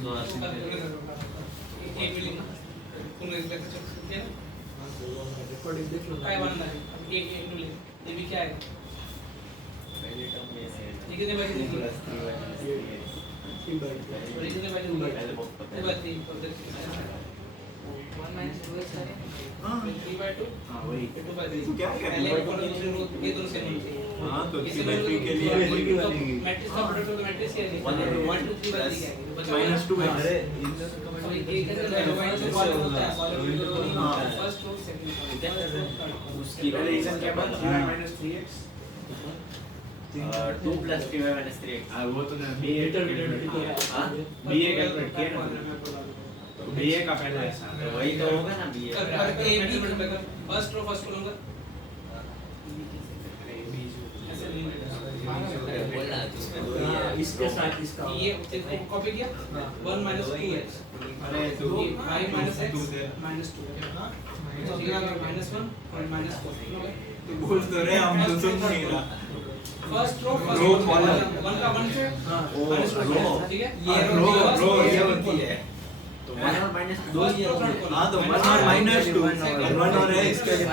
हाँ तो सिमेट्री के लिए मैट्रिक्स का प्रोडक्ट होगा, मैट्रिक्स क्या है, 1 2 3 -2 अरे फर्स्ट रो सेकंड उसकी रिलेशन क्या बन 3x 2 + 3y - 3x। वो तो ना BA कैलकुलेट किया, हां BA कैलकुलेट किया ना, तो BA का पहला ऐसा वही तो होगा ना BA। First row first column का बोलना उसमें दो ही है। इसके साथ इसका ये कॉपी किया 1 - 2x, अरे तो y - x -2 ठीक है, -1 और -4 तो बोल तो रहे हम तो सुन नहीं रहा। फर्स्ट रो रो कॉलम 1 का 1 से हाँ -2 ठीक है, ये रो ये होती है तो तो 1 और माइनस 2 ही है। हाँ तो 1 और माइनस 2 1 और है इसके लिए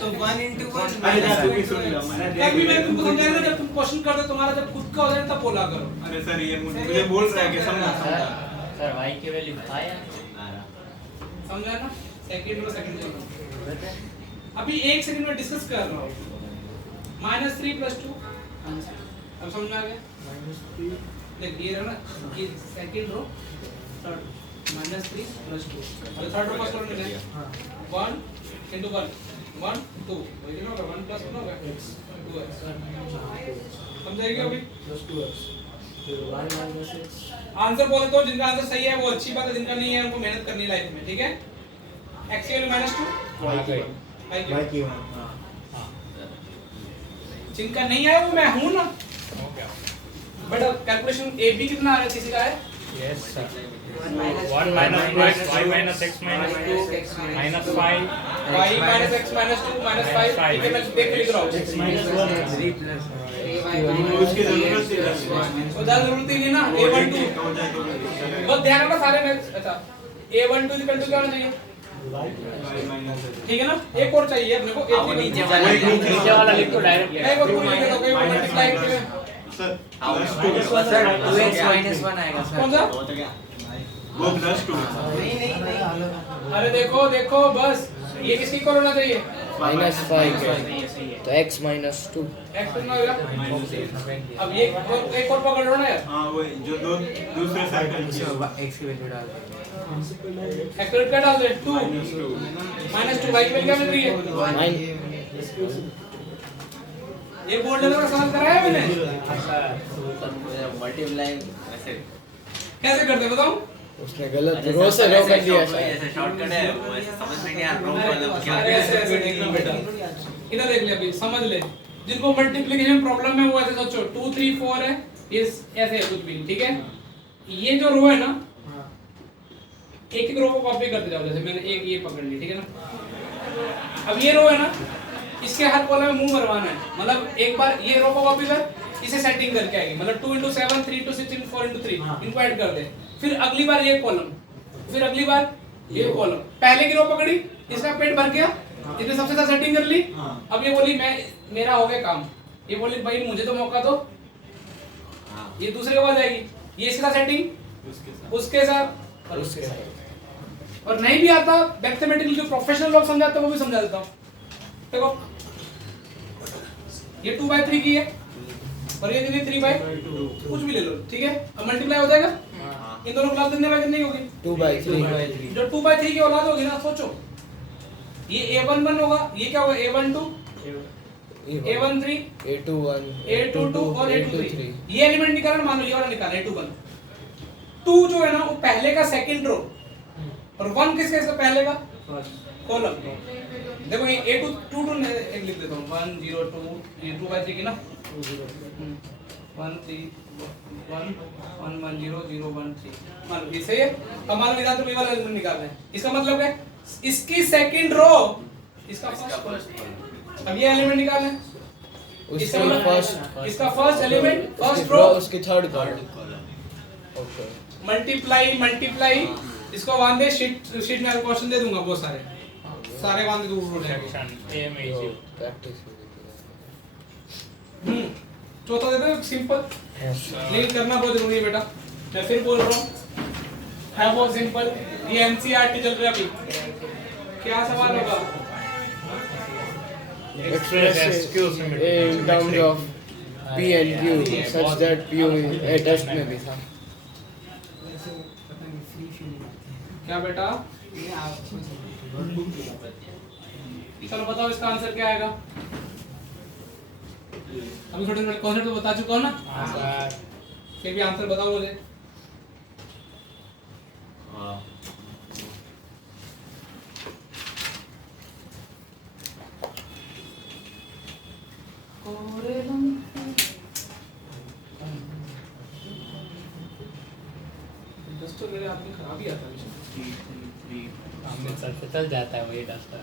तो 1 into 1 अरे ना तू भी सुन लो कभी मैंने तुमको समझाया ना, जब तुम क्वेश्चन करते हो तुम्हारा जब खुद का हो जाए तब बोला करो। अरे सर ये मुझे बोल रहा है कि समझा सर y की वैल्यू आया समझा ना? सेकंड रो अभी 1 सेकंड में डिस्कस कर रहा हूँ। -3 + 2 अब समझ में आ गया? देख ये रहा ना, ये सेकंड रो थर्ड -3 + 2 और थर्ड रो फर्स्ट रो में है 1 into 1 1 2 वही ना होगा 1 + 1 होगा 2x समझाइए अभी आंसर बोले तो जिनका आंसर सही है वो अच्छी बात है, जिनका नहीं है उनको मेहनत करनी लाइफ में, ठीक है? x की वैल्यू -2 y की जिनका नहीं है वो मैं हूं ना। बट कैलकुलेशन a b कितना आ रहा है किसी का है? Yes, sir. 1 minus y minus x minus 2 minus 5 y minus x minus 2 minus 5 ठीक है, मैं देख लिख रहा हूँ। उसकी जरूरत ही नहीं तो जरूरत ही नहीं ना a12 बस ध्यान रखना सारे में। अच्छा a12 इक्वल टू क्या होना चाहिए? ठीक है ना? एक और चाहिए अपने को, हाँ, वो नीचे वाला लिख दो डायरेक्ट। नहीं वो पूरी लिख दो, कोई मल्टीप्लाई करें सर सर 2x minus 1 आएगा सर। कौन सा? वो +2 अरे देखो देखो बस ये किसकी इक्वल होना चाहिए? -5 तो x -2 x कितना होगा? अब ये एक और पकड़ लो ना यार। हाँ वो जो दो दूसरे साइकिल x की वैल्यू डाल दो। x क्या डाल दे? 2 -2 y की वैल्यू क्या मिल रही है? ये बोर्ड लगा सवाल कराया मैंने। मल्टीप्लाई ऐसे कैसे करते बताओ? उसने गलत रो से रो कर दिया शायद। ऐसे शॉर्टकट है वो, ऐसे समझ में नहीं आ रहा रो वाला क्या अरे ऐसे ऐसे देखना बेटा, इधर देख ले अभी समझ ले। जिनको मल्टीप्लिकेशन प्रॉब्लम है वो ऐसे सोचो 2 3 4 है, ये ऐसे है कुछ भी, ठीक है? ये जो रो है ना, एक एक रो को कॉपी करते जाओ। जैसे मैंने एक ये पकड़ ली, ठीक है ना? अब ये रो है ना, इसके हर कॉलम में मुंह मरवाना है। मतलब एक बार ये रो को कॉपी कर, इसे सेटिंग करके आएगी। मतलब 2 into 7 3 into 6 4 into 3 इनको ऐड कर दे। फिर अगली बार ये कॉलम, फिर अगली बार ये कॉलम। पहले की रो पकड़ी, इसका पेट भर गया, इसने सबसे ज्यादा सेटिंग कर ली। अब ये बोली मैं मेरा हो गया काम, ये बोली भाई मुझे तो मौका दो। ये दूसरे के बाद आएगी, ये इसका सेटिंग उसके साथ और उसके साथ। और नहीं भी आता मैथमेटिकली जो प्रोफेशनल लोग समझाते हैं वो भी समझा देता हूँ। देखो ये 2/3 की है और ये कितनी 3/2 कुछ भी ले लो, ठीक है? अब मल्टीप्लाई हो जाएगा। इन दोनों क्लास कितने बाय कितनी होगी? 2/3 जो 2/3 की औलाद होगी ना, सोचो ये a11 होगा, ये क्या होगा? a12 a13 A21 a22 और a23। ये एलिमेंट निकालना, मान लो ये वाला निकाला a21। 2 जो है ना वो पहले का सेकंड रो और 1 किसका? इसका पहले का कॉलम। देखो ये a22 एक लिख देता हूं 1 0 2 ये 2/3 की ना 1 3 1 1 1 0 0 1 3 मान लो इसे अब मान लो इधर तो ये वाला एलिमेंट निकालना है। इसका मतलब है इसकी सेकंड रो, इसका फर्स्ट। अब ये एलिमेंट निकालना है, इसका इसका फर्स्ट एलिमेंट फर्स्ट रो उसकी थर्ड कॉलम। ओके मल्टीप्लाई इसको बांधे शीट में क्वेश्चन दे दूंगा बहुत सारे बांधे दूर हो जाएंगे। section a में easy प्रैक्टिस चौथा दे दो सिंपल, लेकिन करना बहुत जरूरी है बेटा। मैं फिर बोल रहा हूँ है बहुत सिंपल। ये एनसीईआरटी चल रहा है अभी। क्या सवाल होगा? express SQ symmetry in terms of P and Q such that P test में भी था। क्या बेटा? चलो बताओ इसका आंसर क्या आएगा? अभी थोड़े कॉन्सेप्ट तो बता चुका हूँ ना, फिर भी आंसर बताओ मुझे। तो मेरे हाथ में खराब ही आता है। अमृतसर से चल जाता है वो ये डस्टर।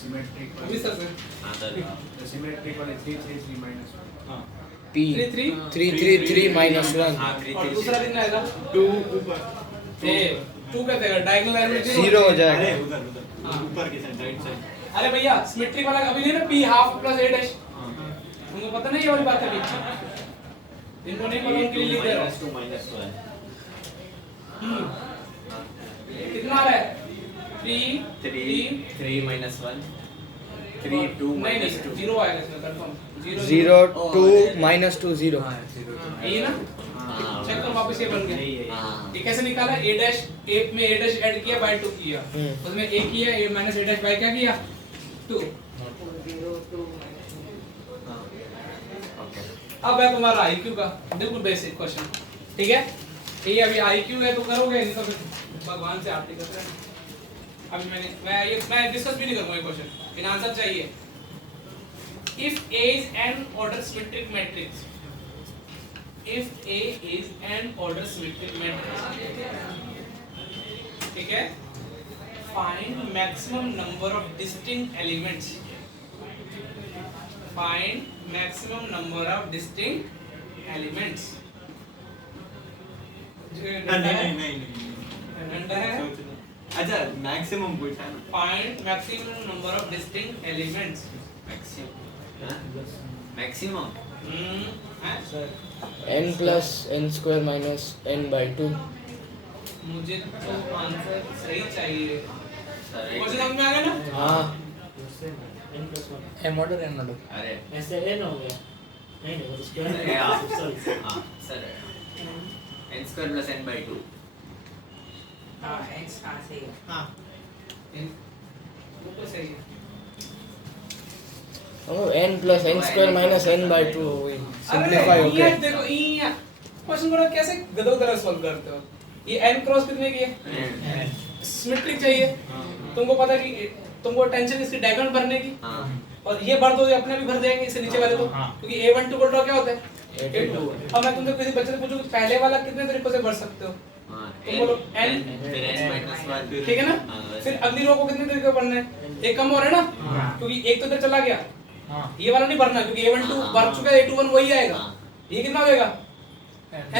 सिमेट्रिक अमृतसर से सिमेट्रिक वाले 3 3 3 -1 हां P 3 3 3 3 -1 और दूसरा कितना आएगा? 2 ऊपर ए 2 क्या देगा डायगोनल एलिमेंट 0 हो जाएगा। हाँ। ऊपर की साइड राइट साइड अरे भैया सिमेट्रिक वाला अभी नहीं ना p half plus a dash तुमको पता नहीं ये वाली बात है अभी इनको नहीं पता उनके लिए लिख दे रहा हूं कितना आ रहा है 3 3 minus 1 3 2 नहीं minus नहीं 2 जीरो आएगा इसमें कंफर्म 0 2 -2 0। ये ना हाँ चेक करो वापस ये बन गया हाँ ये कैसे निकाला a डैश a में a डैश ऐड किया बाय 2 किया उसमें a किया a minus a dash by क्या किया 2 ओके अब है तुम्हारा IQ का बिल्कुल बेसिक क्वेश्चन ठीक है ये अभी IQ है तो करोगे नहीं तो फिर भगवान से आरती कर रहे हैं अभी मैं डिस्कस भी नहीं करूंगा ये क्वेश्चन इन आंसर चाहिए if A is an order symmetric matrix if A is an order symmetric matrix ठीक है find maximum number of distinct elements find maximum number of distinct elements नहीं डंडा है अच्छा मैक्सिमम पूछा है find maximum number of distinct elements maximum है n plus n square minus n by 2। मुझे तो आंसर सही चाहिए सर क्वेश्चन समझ में आ गया ना हाँ M order N order अरे ऐसे n हो गया नहीं नहीं उसके बाद हाँ sir n square plus n by 2 हाँ x कहाँ से है हाँ वो तो सही है n plus n square minus n by 2 हो गई। सिंपलीफाई हो अरे गया। ये देखो ये क्वेश्चन को कैसे गधों की तरह सॉल्व करते हो ये n क्रॉस कितने की है सिमेट्रिक चाहिए तुमको पता है कि तुमको टेंशन इसकी डायगोनल भरने की हाँ और ये भर दो ये अपने भी भर जाएंगे इससे नीचे वाले तो हाँ। क्योंकि a12 को ड्रॉ क्या होता है A2। अब मैं तुमसे किसी बच्चे से पूछूं कि पहले वाला कितने तरीकों से भर सकते हो हाँ तुम बोलो n फिर n minus 1 ठीक है ना हाँ, वैसे। फिर अगली रो को कितने तरीके से भरना है एक कम और है ना हाँ। क्योंकि एक तो इधर चला गया हाँ ये वाला नहीं भरना क्योंकि a12 हाँ। भर चुका है a21 वही आएगा हाँ। ये कितना हो जाएगा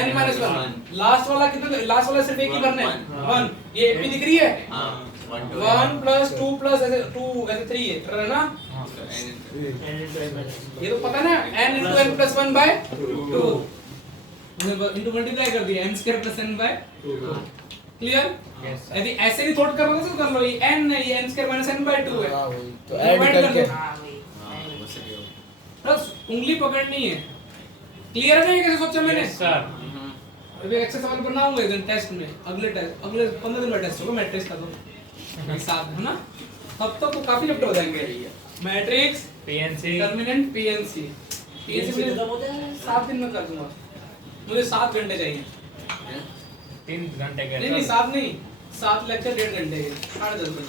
n minus 1 लास्ट वाला कितना लास्ट वाला सिर्फ एक ही भरना है 1 ये AP दिख रही है हाँ 1 2 1 plus 2 plus ऐसे 2 ऐसे 3 है ना ये तो पता है ना n into n plus 1 by 2 into multiply कर दिया n square plus n by 2 clear Yes, sir. यदि ऐसे ही थोड़ा करोगे तो कर लो ये n है ये n square minus n by 2 है हाँ वही तो Divide ऐड कर करके दो। हाँ वही हाँ वो सही हो बस उंगली पकड़नी है क्लियर है ना ये कैसे सोचा मैंने Yes, sir. अभी एक्सेस सवाल बनाऊंगा इधर टेस्ट में अगले 15 दिन में टेस्ट होगा मैट्रिक्स का तो एक साथ है ना तब तक तो काफी चैप्टर हो जाएंगे matrix PNC determinant PNC PNC में 7 दिन में कर दूंगा मुझे 7 घंटे चाहिए 3 घंटे के नहीं 7 नहीं 7 लेक्चर 1.5 घंटे के 10:30 घंटे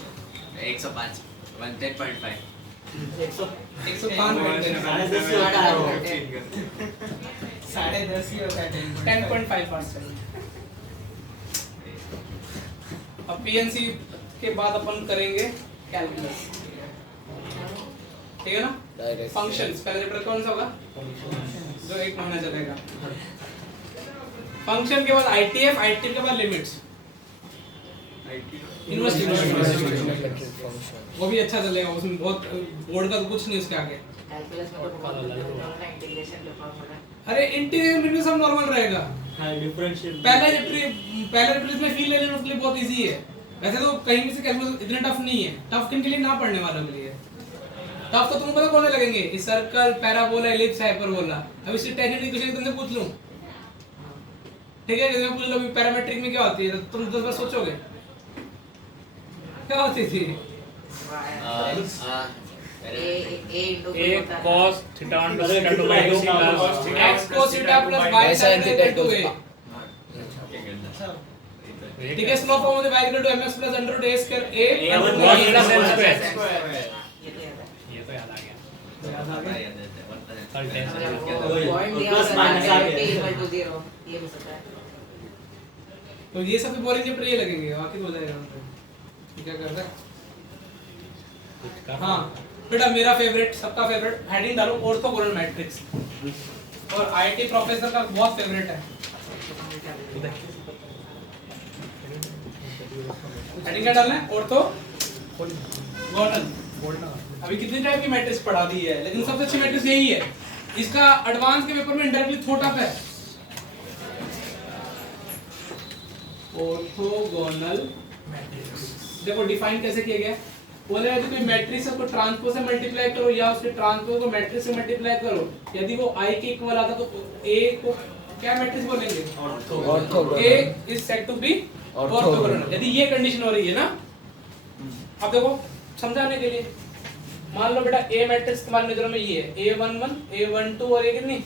105 110.5 105 घंटे साढ़े 10 ही होता है 10.5 आवर्स चाहिए अब पीएनसी के बाद अपन करेंगे कैलकुलस ठीक है ना डायरेक्ट फंक्शंस पहले चैप्टर कौन सा होगा जो 1 महीना चलेगा फंक्शन के बाद आईटीएफ आईटीएफ के बाद लिमिट्स इन्वर्स वो भी अच्छा चलेगा उसमें बहुत बोर्ड का तो कुछ नहीं उसके आगे कैलकुलस में तो बहुत इंटीग्रेशन का फॉर्मूला अरे इंटीग्रल में सब नॉर्मल रहेगा हाँ डिफरेंशियल पहले चैप्टर में फील ले लेना उसके लिए बहुत इजी है वैसे तो कहीं भी से कैलकुलस इतना टफ नहीं है टफ किन के लिए ना पढ़ने वालों के लिए टफ तो तुमको पता कौन से लगेंगे इस सर्कल पैराबोला एलिप्स हाइपरबोला अब इससे टेंजेंट इक्वेशन तुमसे पूछ लूं ठीक है जैसे मैं पूछ लो पैरामेट्रिक में क्या होती है तो तुम 10 बार सोचोगे क्या होती थी ए into A cos theta under theta to x plus x cos theta plus y sin theta to a ठीक है स्लो फॉर्म में y equal to mx plus under root a square a A1 plus plus n n square ये तो याद है ये तो याद आ गया याद आ गया कल टेंशन पॉइंट दिया प्लस माइनस आ गया। इक्वल टू 0 ये भी सकता है तो ये सब बोरिंग चैप्टर ये लगेंगे बाकी हो जाएगा क्या करता है हाँ बेटा मेरा फेवरेट सबका फेवरेट हेडिंग डालो ऑर्थोगोनल मैट्रिक्स और आईटी प्रोफेसर का बहुत फेवरेट है हेडिंग क्या डालना है? ऑर्थोगोनल। अभी कितनी टाइप की मैट्रिक्स पढ़ा दी है, लेकिन सबसे अच्छी मैट्रिक्स यही है। इसका एडवांस के पेपर में इंडायरेक्टली थोड़ा है ऑर्थोगोनल मैट्रिक्स। देखो डिफाइन कैसे किया गया, बोले यदि कोई मैट्रिक्स है उसको ट्रांसपोज से मल्टीप्लाई करो या उसके ट्रांसपोज को मैट्रिक्स से मल्टीप्लाई करो, यदि वो i के इक्वल आता तो a को क्या मैट्रिक्स बोलेंगे? Orthogonal. a is said to be orthogonal, यदि ये कंडीशन हो रही है ना। अब देखो समझाने के लिए, मान लो बेटा a मैट्रिक्स तुम्हारी नजरों में ये है a11 a12 और ये कितनी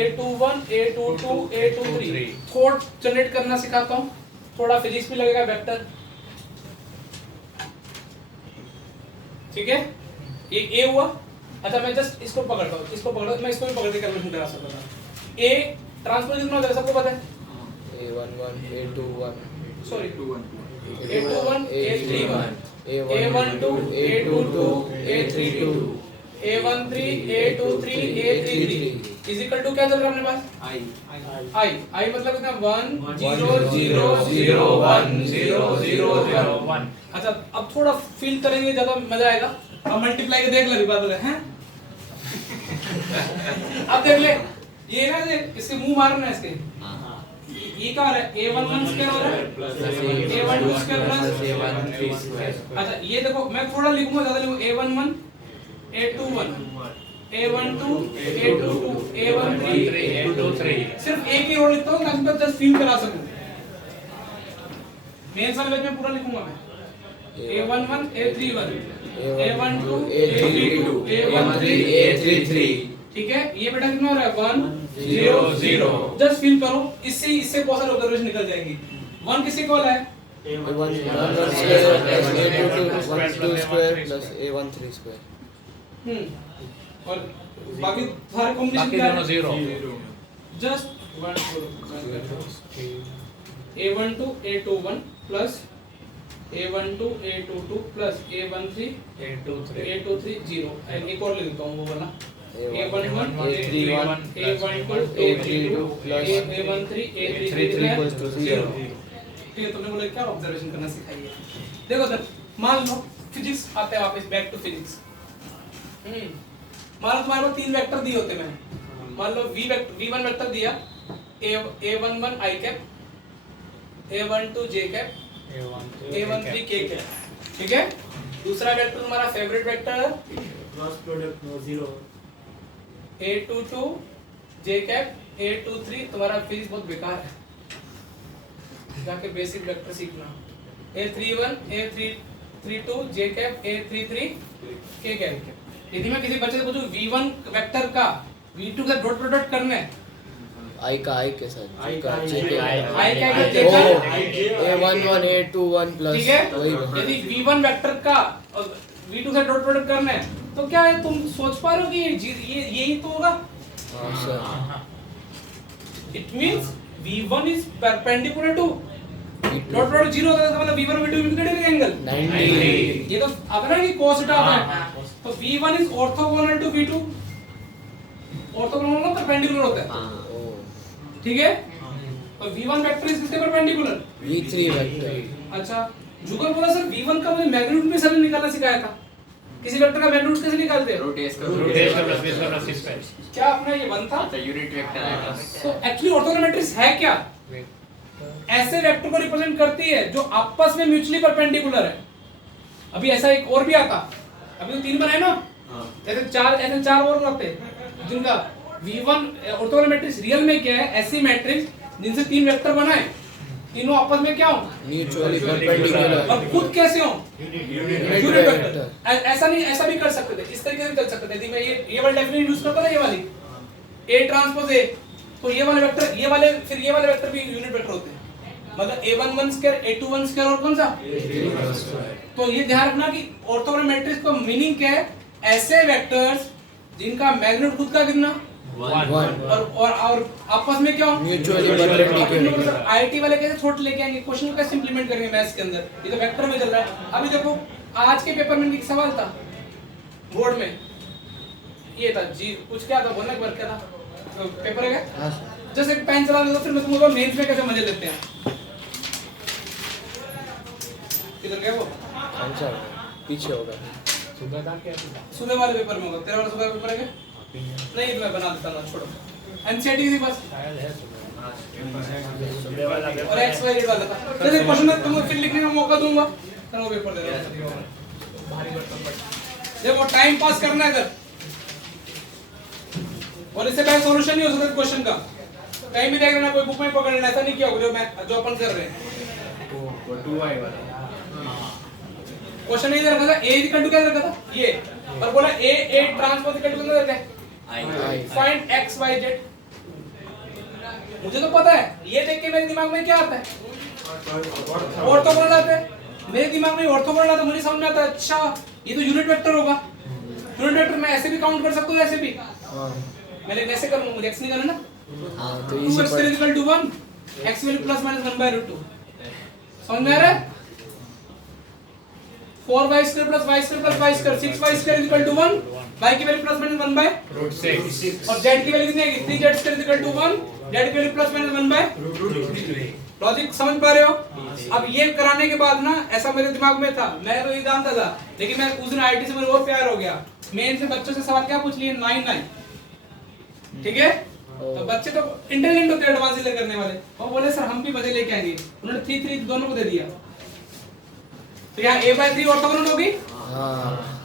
a21 a22 a23। थोड़ा जनरेट करना सिखाता हूँ, थोड़ा फिजिक्स भी लगेगा, वेक्टर। ठीक है, ये a हुआ। अच्छा मैं जस्ट इसको पकड़ता हूँ, इसको पकड़ता हूँ, मैं इसको भी पकड़ के कैलकुलेशन करा सकता था। a ट्रांसपोज कितना होता है सबको पता है? A11 A21 sorry a21 a31 a12 a22 a32 a13 a23 a33 is equal to क्या चल रहा है अपने पास? i मतलब कितना 1 0 0 0 1 0 0 0 1। अच्छा अब थोड़ा फील करेंगे, ज्यादा मजा आएगा। अब मल्टीप्लाई के देख ले बात हैं। अब देख ले ये ना, इसके मुंह मारना है इसके। ये क्या हो रहा है? a11 स्क्वायर हो रहा है a12 square plus a13 square. अच्छा ये देखो मैं थोड़ा लिखूंगा, ज्यादा लिखूंगा a11 a21 a12 a22 a13 a23। सिर्फ एक ही रोड लिखता हूँ ताकि मैं जस्ट फील करा सकूं। मेन साल में पूरा लिखूंगा मैं a11 a31 a12 a32 a13 a33। ठीक है, ये बेटा कितना हो रहा है 1 0 0। जस्ट फील करो, इससे बहुत सारे ऑब्जर्वेशन निकल जाएंगी। 1 किससे इक्वल है? A11 square plus A22 square plus A13 square। और बाकी सारे कॉम्बिनेशन क्या है? Zero. Just 1 a12 a21 plus a12 a22 plus a13 a23 0। एक और लिखता हूँ वो वाला a11 a31 a12 a32 plus a13 a33 equals to 0। ठीक है, तुमने बोला क्या ऑब्जर्वेशन करना सिखाई है। देखो सर मान लो फिजिक्स आते हैं वापस, बैक टू फिजिक्स। मान लो तुम्हारे को 3 वेक्टर दिए होते हैं। मान लो v1 वेक्टर दिया a11 i cap a12 j cap a13 k cap. ठीक है, दूसरा वेक्टर तुम्हारा फेवरेट वेक्टर है cross product no 0 a22 j cap a23। तुम्हारा फिजिक्स बहुत बेकार है, जाके बेसिक वेक्टर सीखना। a31 a32 j cap a33 k cap. यदि मैं किसी बच्चे से पूछूं v1 वेक्टर का v2 का डॉट प्रोडक्ट करना है, I का I के साथ I का J i क्या है A11 A21 plus ठीक है। वही यदि v1 वेक्टर का और v2 से डॉट प्रोडक्ट करना है तो क्या है, तुम सोच पा रहे हो कि ये यही तो होगा? हाँ sir. It means v1 is perpendicular to dot product 0 होता है, मतलब v1 v2 कितने डिग्री एंगल 90। ये तो आता है कि cos थीटा आता है। तो v1 is orthogonal to v2। Orthogonal मतलब परपेंडिकुलर होता है, ठीक है। और v1 वेक्टर इज किसके परपेंडिकुलर? V3 vector. अच्छा जुगल बोला सर v1 का मुझे मैग्नीट्यूड में सर निकालना सिखाया था। किसी वेक्टर का मैग्नीट्यूड कैसे निकालते हैं? रूट a स्क्वायर क्या अपना ये 1 था? तो यूनिट वेक्टर आएगा। तो एक्चुअली ऑर्थोगोनल मैट्रिक्स है क्या? ऐसे वेक्टर को रिप्रेजेंट करती है जो आपस में म्यूचुअली परपेंडिकुलर है। अभी ऐसा एक और भी आता, अभी तो 3 बनाए ना, ऐसे चार और आते जिनका v1 ऑर्थोगोनल मैट्रिक्स रियल में क्या है? ऐसी मैट्रिक्स जिनसे 3 वेक्टर बनाए, तीनों आपस में क्या हो? Mutually perpendicular. और खुद कैसे हो? Unit vector. ऐसा नहीं, ऐसा भी कर सकते थे, इस तरीके से भी कर सकते थे। यदि मैं ये वाली डेफिनेशन यूज करता था, ये वाली a ट्रांसपोज a, तो ये वाले वेक्टर ये वाले वेक्टर भी यूनिट वेक्टर होते हैं। मतलब a11 स्क्वायर a21 स्क्वायर और कौन सा? तो ये ध्यान रखना कि ऑर्थोगोनल मैट्रिक्स का मीनिंग क्या है? ऐसे वेक्टर्स जिनका मैग्नीट्यूड खुद का कितना 1 और आपस में क्या हो? Mutually perpendicular. आईटी वाले कैसे छोटे लेके आएंगे, क्वेश्चन को कैसे इंप्लीमेंट करेंगे मैथ्स के अंदर? ये तो वेक्टर में चल रहा है। अभी देखो आज के पेपर में एक सवाल था बोर्ड में, ये था जी कुछ क्या था बोलना, एक बार क्या था पेपर है क्या? जैसे एक पेन चला दो, फिर मैं तुमको नेम्स में कैसे मजे लेते हैं। किधर गया वो? आंसर पीछे होगा। सुबह वाले पेपर में होगा। तेरा वाला सुबह पेपर है क्या? नहीं तो मैं बना देता हूँ, छोड़ो। एनसीईआरटी के पास और एक्स वाई जेड वाला था। जैसे क्वेश्चन में तुमको फिर लिखने का मौका दूंगा, फिर वो पेपर दे रहा हूँ। भारी बर्तन पड़। देखो टाइम पास करना है इधर, और इससे पहले सॉल्यूशन नहीं हो सकता क्वेश्चन का। कहीं भी देख लेना, कोई बुक में पकड़ लेना, ऐसा नहीं किया होगा जो अपन कर रहे हैं। वो 2y वाला क्वेश्चन इधर रखा था, ए इक्वल टू क्या रखा था ये, और बोला ए ट्रांसपोज इक्वल टू कितना रखा है? Find X Y Z. मुझे तो पता है, ये देख के मेरे दिमाग में क्या आता है? ऑर्थोगोनल आता है। मेरे दिमाग में ऑर्थोगोनल आता है, मुझे समझ में आता है अच्छा ये तो यूनिट वेक्टर होगा। यूनिट वेक्टर मैं ऐसे भी काउंट कर सकता हूँ, ऐसे भी। मैं लेकिन ऐसे करूंगा, मुझे एक्स नहीं करना ना। हाँ तो 2x इसी equal to 1, x value plus minus 1/√2। समझ में आ रहा है? 4y square plus y square plus y square 6y square equal to 1, y की वैल्यू प्लस माइनस 1/√6 और z की वैल्यू कितनी आएगी? 3z square equal to 1, z की वैल्यू प्लस माइनस 1/√3। लॉजिक समझ पा रहे हो? अब ये कराने के बाद ना, ऐसा मेरे दिमाग में था, मैं तो ये जानता था, लेकिन मैं उस दिन आईटी से मेरे और प्यार हो गया। मेन से बच्चों से सवाल क्या पूछ लिए? 9 ठीक है? तो बच्चे तो इंटेलिजेंट होते हैं, एडवांस ले करने वाले। वो बोले सर हम भी मजे लेके आएंगे, उन्होंने 3 दोनों को दे दिया। तो यहाँ a/3 ऑर्थोगोनल होगी।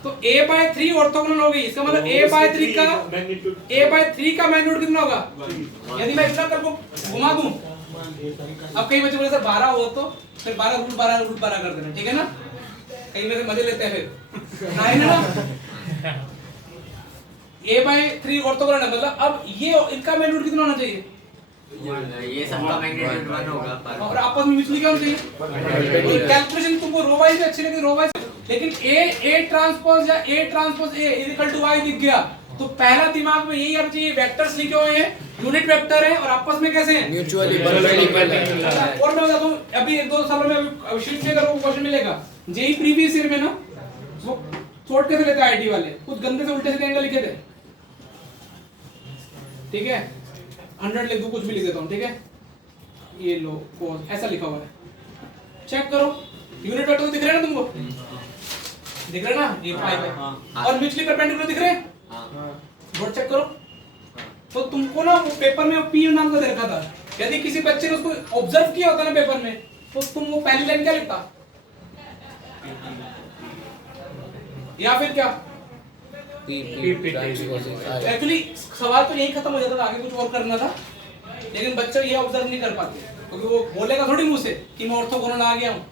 तो a/3 ऑर्थोगोनल होगी, इसका मतलब a/3 का मैग्नीट्यूड कितना होगा? यदि मैं इतना करके घुमा दूं, अब कई बच्चे बोले सर 12 हो तो फिर 12√12 कर देना, ठीक है ना? कहीं में से मजे लेते हैं फिर नहीं ना। a/3 ऑर्थोगोनल है, मतलब अब ये इनका मैग्नीट्यूड कितना होना चाहिए? ये सबका मैग्नीट्यूड 1 होगा और आपस में म्यूचुअली क्या होना चाहिए? कैलकुलेशन तुमको रो वाइज अच्छी लगी, रो वाइज, लेकिन a ट्रांसपोज या a transpose a equal to y दिख गया तो पहला दिमाग में यही आना चाहिए, वेक्टर्स लिखे हुए हैं, यूनिट वेक्टर है और आपस में कैसे हैं? म्यूचुअली परपेंडिकुलर है। और मैं बताता हूं, अभी 1-2 सालों में अभी शीट में अगर वो क्वेश्चन मिलेगा, जेई प्रीवियस ईयर में ना, वो शॉर्ट कैसे लेते हैं आईटी वाले, कुछ गंदे से उल्टे सीधे एंगल लिखे थे, ठीक है? 100 लिख दूं, कुछ भी लिख देता हूं, ठीक है? ये लो कोस ऐसा लिखा हुआ है, चेक करो। यूनिट वेक्टर दिख रहा है ना तुमको? दिख रहा है ना? ये 5 है और म्यूचुअली परपेंडिकुलर दिख रहे हैं? बोर्ड चेक करो। तो तुमको ना वो पेपर में पी नाम का दे रखा था, यदि किसी बच्चे ने उसको ऑब्जर्व किया होता ना पेपर में, तो तुम वो पहली लाइन क्या लिखता? या फिर क्या? एक्चुअली सवाल तो यही खत्म हो जाता था, आगे कुछ और करना था, लेकिन बच्चे ये ऑब्जर्व नहीं कर पाते क्योंकि वो बोलेगा थोड़ी मुंह से कि मैं ऑर्थोगोनल आ गया हूँ,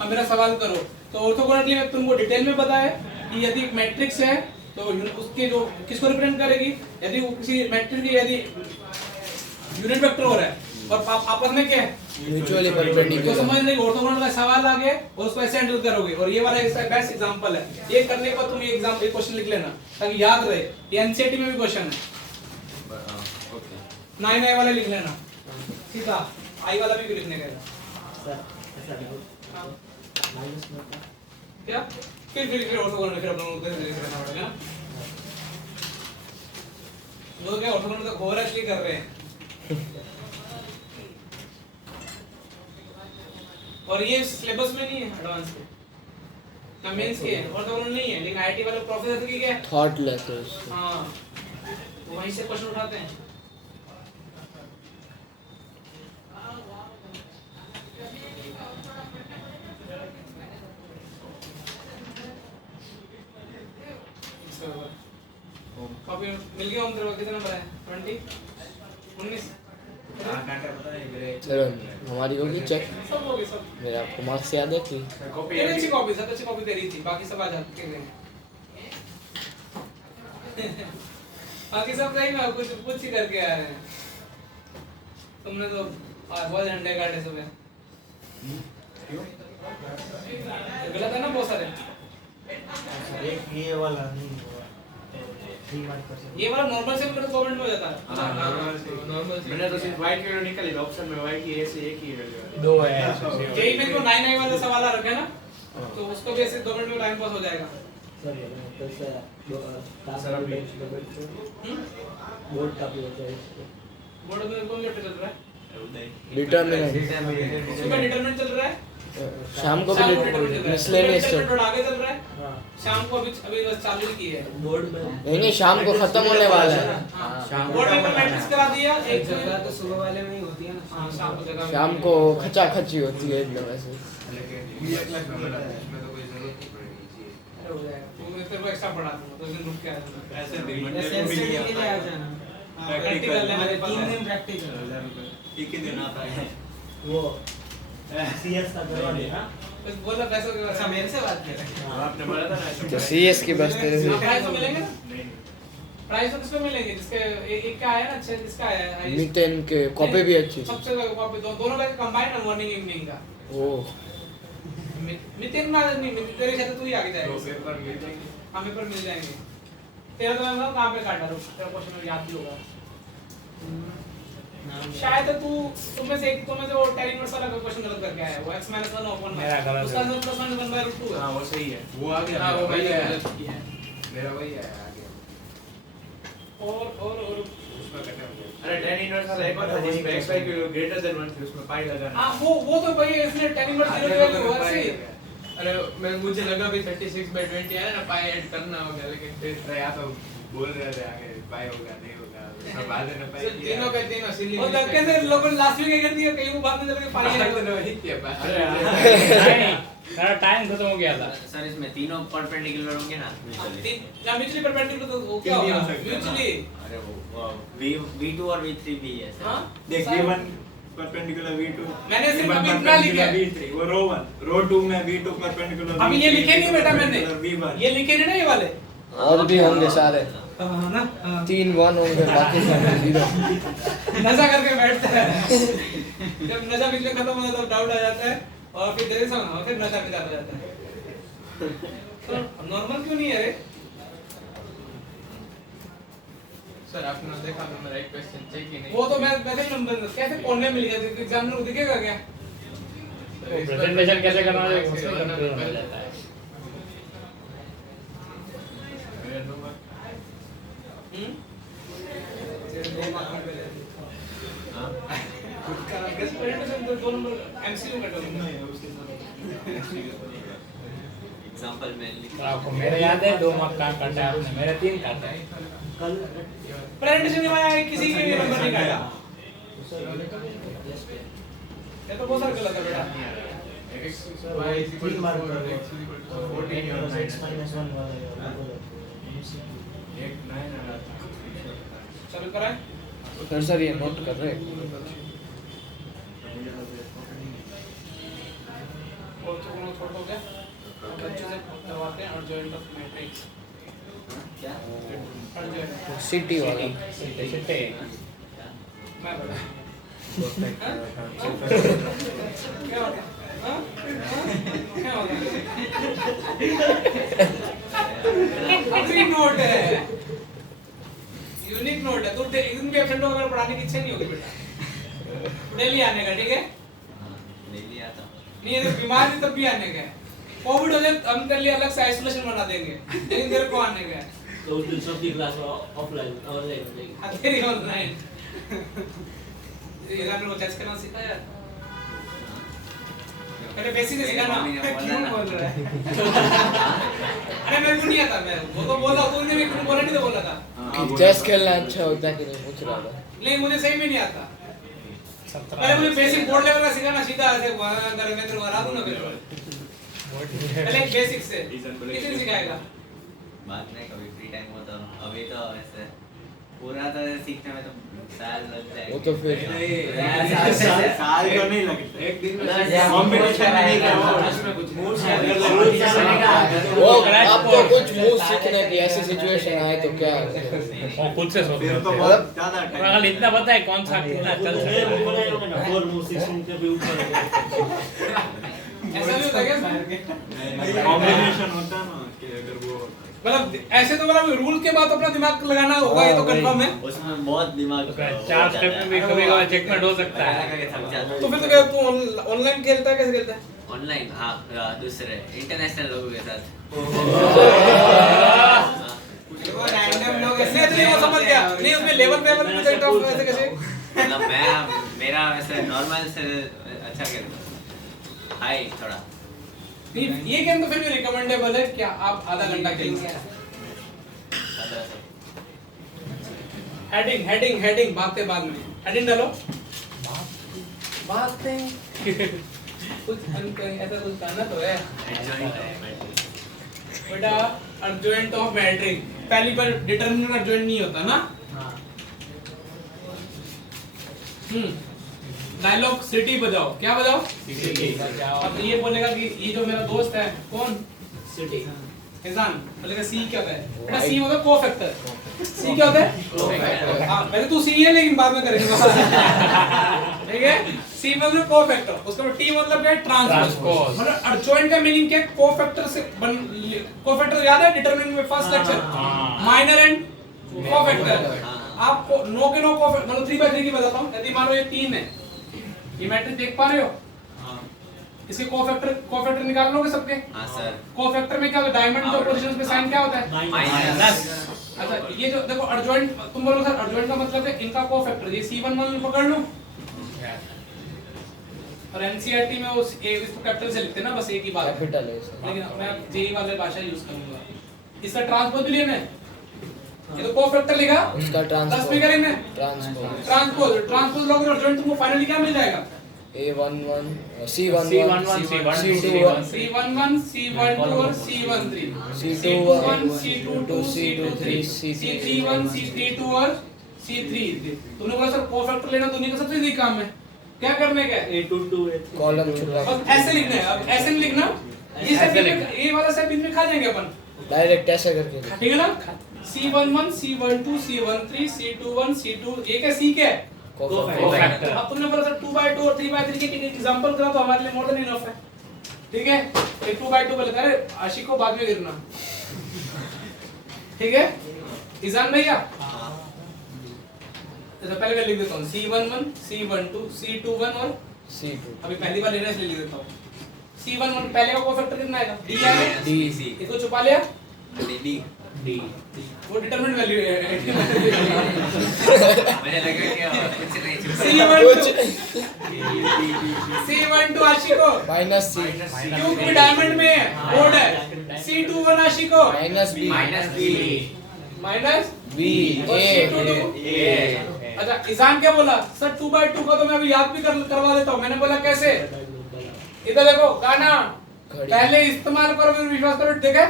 अब मेरा सवाल करो। तो ऑर्थोगोनल में तुमको डिटेल में बताया कि यदि मैट्रिक्स है तो उसके जो किसको रिप्रेजेंट करेगी, यदि वो किसी मैट्रिक्स की यदि यूनिट वेक्टर हो रहा है और आपस में क्या है? Mutually perpendicular. तो समझ नहीं, ऑर्थोगोनल का सवाल आ गया और उसको ऐसे हैंडल करोगे, और ये वाला इसका बेस्ट एग्जांपल है। ये करने के बाद तुम ये एग्जाम एक क्वेश्चन लिख लेना ताकि याद रहे, ये एनसीईआरटी में भी क्वेश्चन है। ओके 9 वाला लिख लेना सीधा, आई वाला भी लिखने का क्या? फिर ऑर्थोगोनल फिर अपन लोग लिख लेना पड़ेगा ना, वो क्या ऑर्थोगोनल तो घोर एक्चुअली कर रहे हैं। और ये सिलेबस में नहीं है, एडवांस के ना मेंस के है, ऑर्थोगोनल नहीं है, लेकिन आईटी वाले प्रोफेसर की क्या है? Thought laces. हां, वहीं से क्वेश्चन उठाते हैं। कॉपी मिल गया हम तेरे को? कितना नंबर है? 20 19 चलो हमारी होगी चेक। सब हो गए सब। मेरा आपको मार्क्स याद है कि तेरी अच्छी कॉपी, सब अच्छी कॉपी तेरी थी, बाकी सब आज आपके हैं। बाकी सब सही ना, कुछ कुछ ही करके आए हैं। तुमने तो बहुत झंडे काटे सुबह। क्यों? गलत है ना बहुत सारे। एक ये वाला नहीं हुआ, ये वाला नॉर्मल से भी गवर्नमेंट में हो जाता है। नॉर्मल मैंने तो सिर्फ वाई की वैल्यू निकाली, ऑप्शन में वाई की ऐसे एक ही वैल्यू है, 2 है। जेई में तो 9 वाला सवाल आ रखा है ना, तो उसको भी ऐसे गवर्नमेंट में टाइम पास हो जाएगा। सर बोर्ड का भी होता है, बोर्ड में कौन चैप्टर चल रहा है? डिटरमिनेंट। उसमें डिटरमिनेंट चल रहा है, शाम को भी मिसलेनियस मिसलेनियस आगे चल रहा है। हाँ शाम को अभी अभी बस चालू ही की है। बोर्ड में नहीं शाम को खत्म होने वाला है। बोर्ड पेपर मैट्रिक्स करा दिया एक जगह तो सुबह वाले में ही होती है ना। हाँ, शाम को जगह शाम को खचाखची होती है एकदम ऐसे। हो जाएगा। वो तेरे को एक्स्ट्रा पढ़ा दूंगा तो दिन रुक के आ जाना। ऐसे या सेल्फ स्टडी के लिए आ जाना। प्रैक्टिकल है मेरे पास 3 है। दिन प्रैक्टिकल। एक ही दिन आता है वो सीएस का करवा देना। बस बोला पैसों के बारे अच्छा में। मेरे से बात कर रहे हैं। आपने बोला था ना तो सीएस की बस तेरे से प्राइस तो मिलेंगे ना? नहीं प्राइस तो किसको मिलेंगे जिसके एक क्या आया ना अच्छा जिसका आया है मिटेन के कॉपी भी अच्छी थी। सबसे कॉपी दोनों का कंबाइंड है मॉर्निंग इवनिंग का। ओह मितेन ना नहीं तेरे साथ तू ही आगे जाएगा। पेपर मिल जाएंगे हाँ पेपर मिल जाएंगे। तेरा तो मैं बताऊँ कहाँ पे काटा रुक तेरा क्वेश्चन में याद भी होगा। शायद तू तुम्हें से वो tan इनवर्स वाला क्वेश्चन गलत करके आया है वो x - 1 ओपन मेरा गलत उसका आंसर +1 1/√2 है। हाँ वो सही है वो आ गया हाँ वो वही वही है है। मेरा वही है आ गया और उसमें कटे होंगे अरे tan इनवर्स वाला एक और था जिसमें x y greater than 1 थी उसमें पाई लगाना हाँ वो तो भाई इसने tan इनवर्स 0 की वैल्यू हुआ सही। अरे मुझे लगा भी 36/20 आया ना पाई ऐड करना होगा लेकिन फिर या तो बोल रहे थे आगे पाई होगा नहीं होगा सब बाद में पाई किया तीनों का तीनों सिली और धक्के से लोगों ने लास्ट में क्या कर दिया कहीं वो बाद में चल के पाई है वही किया नहीं मेरा टाइम खत्म हो गया था। सर इसमें तीनों परपेंडिकुलर होंगे ना या म्यूचुअली परपेंडिकुलर तो वो क्या होगा म्यूचुअली अरे वो V2 और V3 भी है सर। हाँ देख v1 परपेंडिकुलर v2 मैंने सिर्फ अभी इतना लिखा है। v3 वो रो 1 रो 2 में v2 परपेंडिकुलर अभी ये लिखे नहीं बेटा मैंने v1 ये लिखे नहीं ना ये वाले और भी होंगे सारे हाँ ना 3 1 होंगे बाकी सारे 0। नशा करके बैठते हैं जब नशा बीच में खत्म हो जाता है तो डाउट आ जाता है और फिर देर से और फिर नशा भी जाता जाता है तो नॉर्मल क्यों नहीं है रे सर आपने देखा मेरा एक क्वेश्चन चेक ही नहीं वो तो मैं वैसे ही नंबर कैसे पढ़ने मिल गया एग्जामिनर को दिखेगा क्या प्रेजेंटेशन कैसे करना है उसमें कंट्रोल हो जाता है। दो नंबर एमसीक्यू कटोगे एग्जांपल में तो आपको मेरे याद है 2 मार्क का काटा है आपने मेरे 3 काटा है। प्रेजेंटेशन में आया किसी के भी नंबर नहीं काटा ये तो बहुत सारा गलत है बेटा y is equal to 4 x is equal to 14 और 9 एक 9 आ रहा था चलो कराए सर ये नोट कर रहे हैं। और तो कोनो छोड़ हो गया अब अच्छे से करवाते हैं और जॉइंट ऑफ मैट्रिक्स क्या सिटी वाला सिटे मैं बता क्या हो गया हाँ? क्या हो गया यूनिक नोट है यूनिक नोट है तो एक दिन भी एब्सेंट होगा पढ़ाने की इच्छा नहीं होगी बेटा डेली आने का ठीक है ले लिया था नहीं अगर बीमार है तब भी आने का है कोविड हो जाए हम तेरे लिए अलग से आइसोलेशन बना देंगे लेकिन तेरे को आने का है तो उस दिन सबकी क्लास ऑफलाइन ऑनलाइन हो जाएगी हाँ, तेरी ऑनलाइन ये जाने को चेस करना सिखाया पहले बेसिक से सिखाना क्यों बोल रहा है अरे मेरे को नहीं आता मैं वो तो बोला तो उन्होंने मेरे को बोला नहीं तो बोला था कि चेस खेलना अच्छा होता है कि नहीं पूछ रहा था। नहीं मुझे सही में नहीं आता 17 पहले मुझे बेसिक बोर्ड लेवल का सिखाना सीधा ऐसे अगर मैं तेरे को हरा दूं ना फिर पहले बेसिक से किसी सिखाएगा बाद में कभी फ्री टाइम हो तो अभी तो ऐसे पूरा तो सीखने में तो साल लग जाएगा वो तो फिर साल तो नहीं लगता एक दिन में कंपटीशन नहीं करना उसमें कुछ मूव वो आपको कुछ मूव सीखने की ऐसी सिचुएशन आए तो क्या वो खुद से सोचते फिर तो हैं। बहुत ज्यादा अगर इतना पता है कौन सा कितना चल सकता है। 4 मूव 16 के भी ऊपर ऐसा भी होता है क्या कॉम्बिनेशन होता है ना कि अगर वो मतलब ऐसे तो मतलब रूल के बाद अपना दिमाग लगाना होगा ये तो कंफर्म है उसमें बहुत दिमाग तो 4 स्टेप में भी कभी कभी चेकमेट हो सकता है। तो फिर तो क्या तू ऑनलाइन खेलता है कैसे खेलता है ऑनलाइन हाँ दूसरे इंटरनेशनल लोगों के साथ वो रैंडम लोग नहीं तो वो समझ गया नहीं उसमें लेवल पे में सेट ऑफ ऐसे कैसे मतलब मैं मेरा वैसे नॉर्मल से अच्छा खेलता हूँ हाई थोड़ा। ये गेम तो फिर भी रिकमेंडेबल है, क्या आप आधा घंटा खेलेंगे। हेडिंग हेडिंग हेडिंग बातें बाद में, हेडिंग डालो बातें कुछ ऐसा कुछ करना तो है बेटा। अर्जेंट ऑफ मैट्रिक पहली बार डिटरमिनेंट अर्जेंट नहीं होता ना। डायलॉग सिटी बजाओ, क्या बजाओ? सिटी। अब ये बोलेगा कि ये जो मेरा दोस्त है कौन? सिटी। इंसान बोलेगा सी क्या होता है? बेटा सी होता है कोफैक्टर। सी क्या होता है? हां पहले तू सी है लेकिन बाद में करेंगे। ठीक है, सी मतलब कोफैक्टर, उसका टी मतलब क्या है? ट्रांसपोज। मतलब अर्जेंट का मीनिंग क्या है? कोफैक्टर से कोफैक्टर याद है डिटरमिनेंट में first lecture, minor and cofactor. आपको नो के नो कोफैक्टर मतलब 3/3 की बताता हूं। यदि मान लो ये 3 है, ये मैट्रिक्स देख पा रहे हो? इसके कोफैक्टर निकाल लोगे सबके? हां सर। कोफैक्टर में क्या होता है? डायमंड के पोजीशंस पे साइन क्या होता है? माइनस। अच्छा ये जो देखो अर्जेंट, तुम बोलो सर अर्जेंट का मतलब है इनका कोफैक्टर, ये C11 पकड़ लो। और एनसीईआरटी में उस ए इसको कैपिटल से लिखते हैं ना, बस एक ही बात है, कैपिटल है सर। लेकिन मैं जेई वाले भाषा यूज करूंगा। इसका ट्रांसपोज भी लेना है, ये तो कोफैक्टर लिखा, उसका 10 में करेंगे ट्रांसपोज ट्रांसपोज लोगे तो अर्जेंट तुमको फाइनली क्या मिल जाएगा? A11 C11 C11 C11 C12 और C13 C21 C22 C23 C31 C32 और C33। तुमने बोला सर कोफैक्टर लेना दुनिया का सबसे इजी काम है, क्या करने का है? A22 कॉलम छुपा बस ऐसे लिखना है। अब ऐसे नहीं लिखना, ये सब ये वाला सब इनमें खा जाएंगे अपन, डायरेक्ट ऐसा करके ठीक है ना? C11 C12 C13 C21 C2 ये क्या C क्या है? कोफैक्टर। अब तुमने बोला सर 2/2 और 3/3 के एग्जांपल करा तो हमारे लिए मोर देन इनफ है, ठीक है? एक 2/2 बोले अरे आशिक को बाद में गिरना, ठीक है ईजान भैया? तो पहले मैं लिख देता हूँ C11 C12 C21 और C2 अभी पहली बार लेना इसलिए लिख देता हूँ। C11 पहले का कोफैक्टर कितना आएगा? D आएगा। D इसको छुपा लिया, D वो डिटरमिनेंट वैल्यू है। मुझे लगा कि कुछ नहीं C12 आशिको -C क्योंकि डायमंड में बोर्ड है। C21 आशिको -B माइनस B और C22 अच्छा ईशान क्या बोला? सर 2/2 का तो मैं अभी याद भी करवा देता हूँ। मैंने बोला कैसे? इधर देखो गाना पहले इस्तेमाल करो फिर विश्वास करो, ठीक है?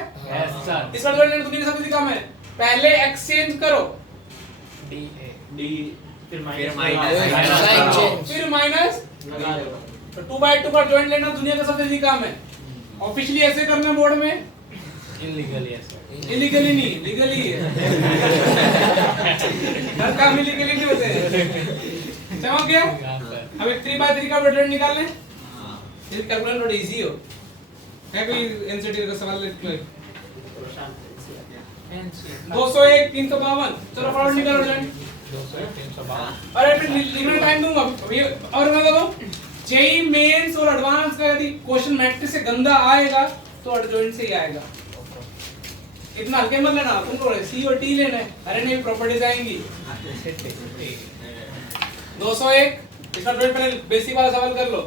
इसका रिजल्ट दुनिया का सबसे कम है। पहले एक्सचेंज करो D फिर माइनस फिर माइनस तो 2/2 का जॉइंट लेना दुनिया का सबसे इजी काम है। ऑफिशियली ऐसे करना बोर्ड में, इलीगली नहीं लीगली हर काम इलीगली नहीं होते हैं। समझ गया? अब एक 3/3 का रिजल्ट निकाल लें। ये कैलकुलेटर थोड़ा इजी हो है। कोई एनसीटी का सवाल लिख 201 352 चलो फटाफट निकालो रिजल्ट। 201 352 अरे फिर लिखने टाइम दूंगा अभी। और मैं बताऊं जेई मेंस और एडवांस का यदि क्वेश्चन मैट्रिक्स से गंदा आएगा तो एडजॉइंट से ही आएगा। इतना हल्के मत लेना, तुमको सी और टी लेना है। अरे नहीं प्रॉपर्टीज आएंगी। 201 इसका एडजॉइंट पहले बेसिक वाला सवाल कर लो।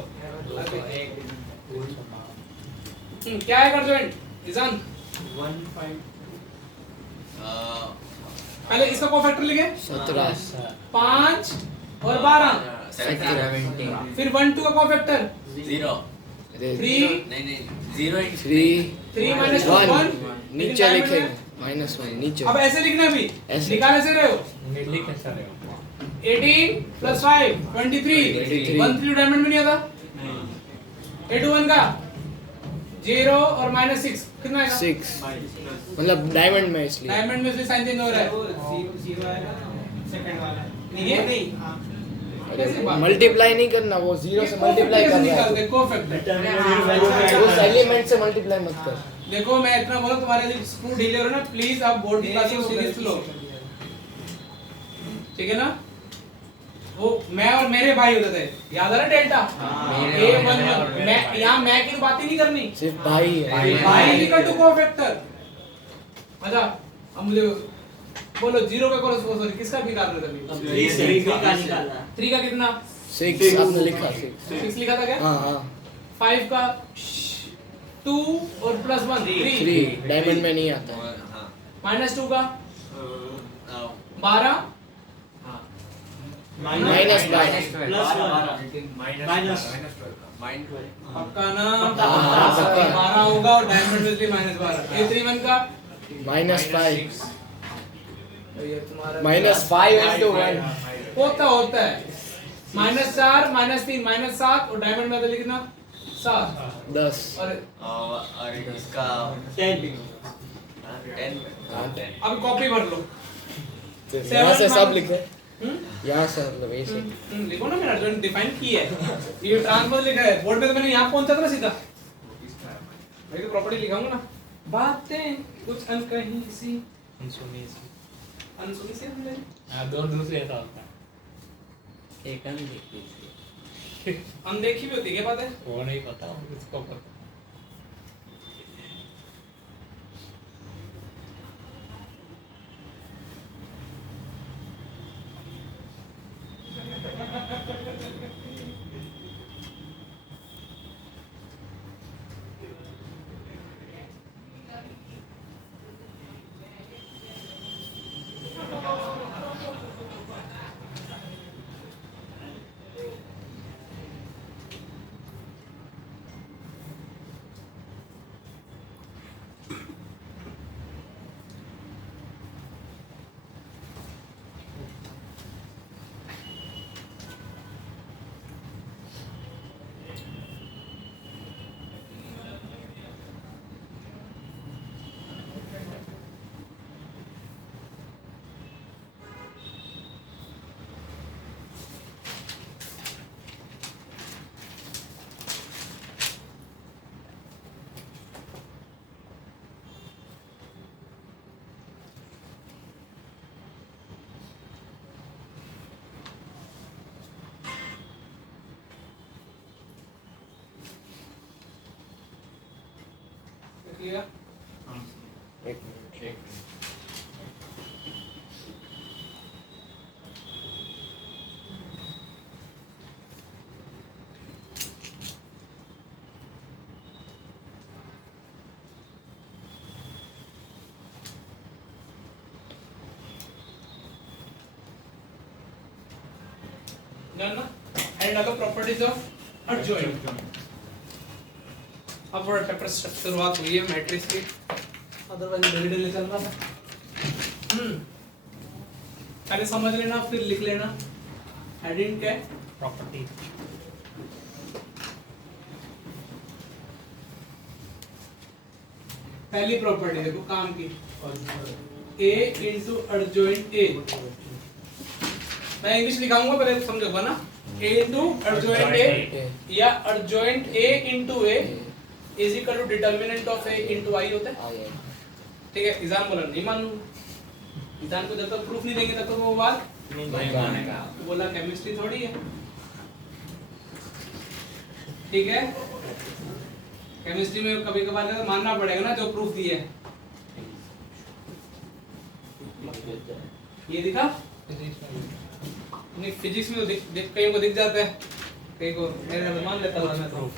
क्या है एडजॉइंट? ईशान 15 पहले इसका कोफैक्टर लिखे 17 5 और 12 17 फिर 1 2 का कोफैक्टर 0 3 नहीं 0 3 minus 1 नीचे लिखेंगे -1 नीचे। अब ऐसे लिखना भी ऐसे। निकाल ऐसे रहे हो नीली कैसा रहे हो 18 + 5 23 13 डायमंड में नहीं आता। 81 का 0 और -6 कितना आएगा? 6 मतलब डायमंड में इसलिए डायमंड में से साइन चेंज हो रहा है। सेकंड वाला ये नहीं कैसे बात? मल्टीप्लाई नहीं करना, वो 0 से मल्टीप्लाई कर रहा है। देखो फैक्टर उस एलिमेंट से मल्टीप्लाई मत कर। देखो मैं इतना बोला तुम्हारे लिए स्क्रू ढीले हो रहे ना, प्लीज आप बोर्ड की क्लासेस सीरीज लो, ठीक है ना? वो मैं और मेरे भाई होते थे, याद है ना डेल्टा? A11 मैं यहाँ मैं की बात ही नहीं करनी, सिर्फ भाई है। भाई इक्वल टू कोफैक्टर। अच्छा अब मुझे बोलो 0 का करो, सॉरी किसका निकाल रहे थे अभी? 3 का निकाला। 3 का कितना? 6 आपने लिखा 6 6 लिखा था क्या? हाँ हाँ 5 का 2 और +1 3 3 डायमंड में नहीं आता है। और हाँ -2 का आओ 12 माइनस 12 माइनस माइंड पक्का ना हाँ, पक्का। 12 होगा और डायमंड में भी -12 A31 का -5 ये तुम्हारा -5 into 1 होता है -4 -3 -7 और डायमंड में तो लिखना 7 10 और इसका 10 अब कॉपी भर लो यहाँ से सब लिखे हम्म? यहाँ से मतलब ऐसे लिखो ना, मैंने जो डिफाइन की है ये ट्रांसपोज लिखा है बोर्ड पे, तो मैंने यहाँ पहुंचा था ना सीधा, मैं तो प्रॉपर्टी लिखाऊंगा ना। बातें कुछ अनकही सी अनसुनी सी। अनसुनी सी हमने हाँ, दो दूसरे ऐसा होता है। एक अनदेखी सी। अनदेखी भी होती है, क्या बात है? वो नहीं पता, उसको पता। लिया एक मिनट जानना एंड डालो प्रॉपर्टीज ऑफ एडजॉइंट। अब वर्ड पेपर शुरुआत हुई है मैट्रिक्स की, अदरवाइज डिलीट चल रहा था। पहले समझ लेना फिर लिख लेना। हेडिंग क्या है? प्रॉपर्टी। पहली प्रॉपर्टी देखो काम की, A इंटू एडजॉइंट A। मैं इंग्लिश लिखाऊंगा पहले समझोगा ना। A इंटू एडजॉइंट A या adjoint A into A is equal to determinant of A into I होता है। ठीक है, इजान बोला नहीं मानू, इजान को जब तक प्रूफ नहीं देंगे तब तक वो बात नहीं मानेगा। बोला केमिस्ट्री थोड़ी है। ठीक है, केमिस्ट्री में कभी कभार तो मानना पड़ेगा ना जो प्रूफ दिया है। ये दिखा नहीं, फिजिक्स में तो कहीं को दिख जाता है, कहीं को मेरे मान लेता हूं मैं तो।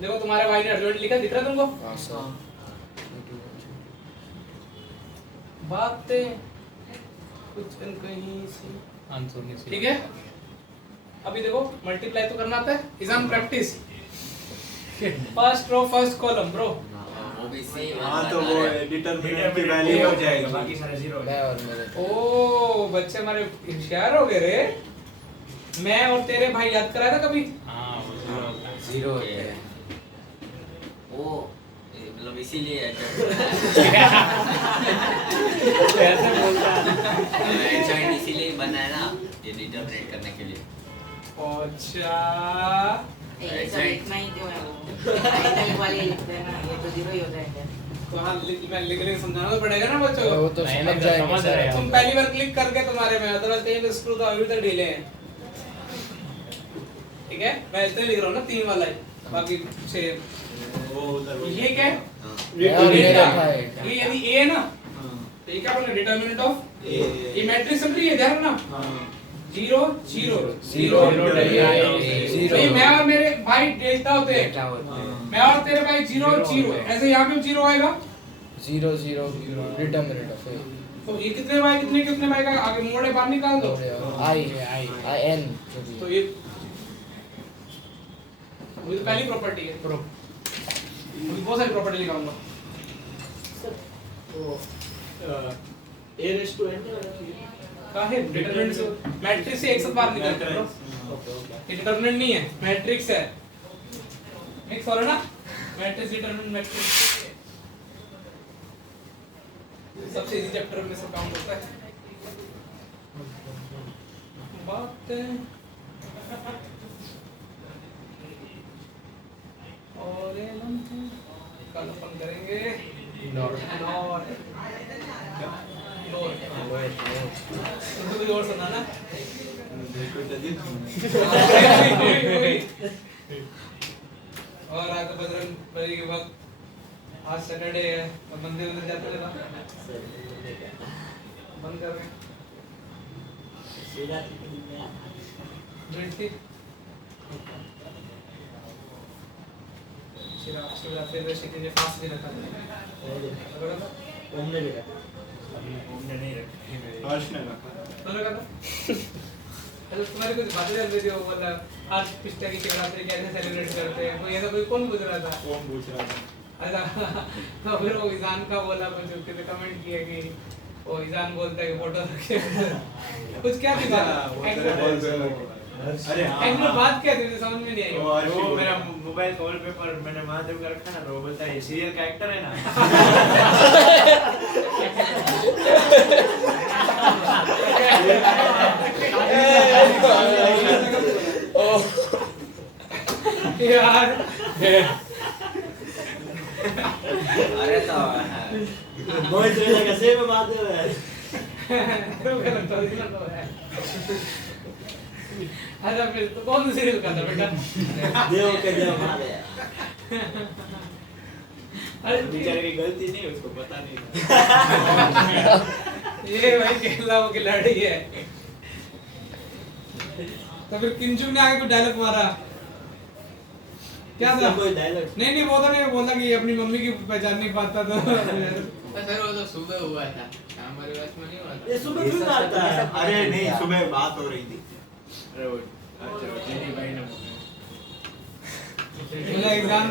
देखो तुम्हारे भाई ने एडजॉइंट लिखा, दिख रहा है तुमको? बातें कुछ कहीं सी अनसुनी सी। ठीक है। अभी देखो मल्टीप्लाई तो करना आता है, exam practice. First row first column bro. OBC हाँ तो वो डिटरमिनेंट की वैल्यू हो जाएगा, बाकी सारे जीरो मैं और मेरे ओ बच्चे हमारे होशियार हो गए रे। मैं और तेरे भाई याद कराया था कभी? हाँ, वो जीरो होता है। जीरो होते हैं वो, मतलब इसीलिए ऐसे बोलता है। एडजॉइंट इसीलिए बना है ना, ये डिटरमिनेट करने के लिए। अच्छा ऐसा लिखना ही क्यों है वो? टाइटल वाले लिखते हैं ना, ये तो जीरो ही होता है। तो हाँ मैं लिखने समझाना तो पड़ेगा ना बच्चों को। वो तो नहीं, समझ नहीं, जाएंगे समझ रहे हैं। तुम पहली बार क्लिक करके तुम्हारे में, अदरवाइज कहीं पे स्क्रू तो अभी तक ढीले हैं। ठीक है, मैं इसलिए लिख रहा हूँ ना 3 वाला ही, बाकी 6। वो उधर ये क्या है? और ये मेरे क्या? भाई ये यदि A है ना, तो ये क्या बोला? डिटरमिनेंट ऑफ ये ये मैट्रिक्स चल रही है, ध्यान रखना। 0 0 0 भाई मैं और मेरे भाई डेल्टा होते हैं, मैं और तेरे भाई 0 0, ऐसे यहाँ पे 0 आएगा 0 0 डिटरमिनेंट ऑफ ए। तो ये कितने भाई कितने भाई का आगे मोड़े बाहर निकाल दो। आई एन तो ये मुझे पहली प्रॉपर्टी है, मुझे बहुत सारी प्रॉपर्टी लिखाऊंगा। तो a raised to n का है डिटरमिनेंट से मैट्रिक्स से एक साथ बाहर निकलते हैं ब्रो, ये डिटरमिनेंट नहीं है, मैट्रिक्स है, मिक्स हो रहा है ना, मैट्रिक्स डिटरमिनेंट मैट्रिक्स सबसे इजी चैप्टर में से काउंट होता है। बात और ये हम कल अपन करेंगे नॉट और सुना ना और आज बजरंग बली के वक्त आज सैटरडे है तो मंदिर में जाते हैं ना, बंद कर रहे हैं शिवरात्रि में ऋषिकेश में फास्ट भी रखा था, ओमने भी हमने नहीं रखी तो लगा था। अच्छा तुम्हारी कुछ बातें चल रही थी, वो बोला आज पिछले की शिवरात्रि कैसे सेलिब्रेट करते हैं, कोई ऐसा कोई कौन पूछ रहा था? कौन पूछ रहा था? अच्छा तो फिर वो ईजान का बोला, कुछ किसी कमेंट किया कि वो ईजान बोलता है कि फोटो रखे कुछ क्या थी अरे एक्चुअली बात क्या थी समझ में नहीं आई। वो मेरा मोबाइल वॉलपेपर मैंने महादेव का रखा ना, तो वो बोलता है सीरियल का एक्टर है ना। यार अरे तो बोल चलेगा कैसे में महादेव है। अच्छा फिर तो कौन सा सीरियल का था बेटा? देव के देव महादेव। अरे बेचारे की गलती नहीं, उसको पता नहीं था। ये भाई केला वो खिलाड़ी है। तो फिर किंचू ने आगे कोई डायलॉग मारा, क्या था? कोई डायलॉग नहीं वो तो नहीं बोला कि अपनी मम्मी की पहचान नहीं पाता तो सर वो तो सुबह हुआ था, हमारे पास में नहीं हुआ था। ये सुबह क्यों आता है? अरे नहीं, सुबह बात हो रही थी। अरे वो अच्छा जेनी भाई ने बोला एग्जाम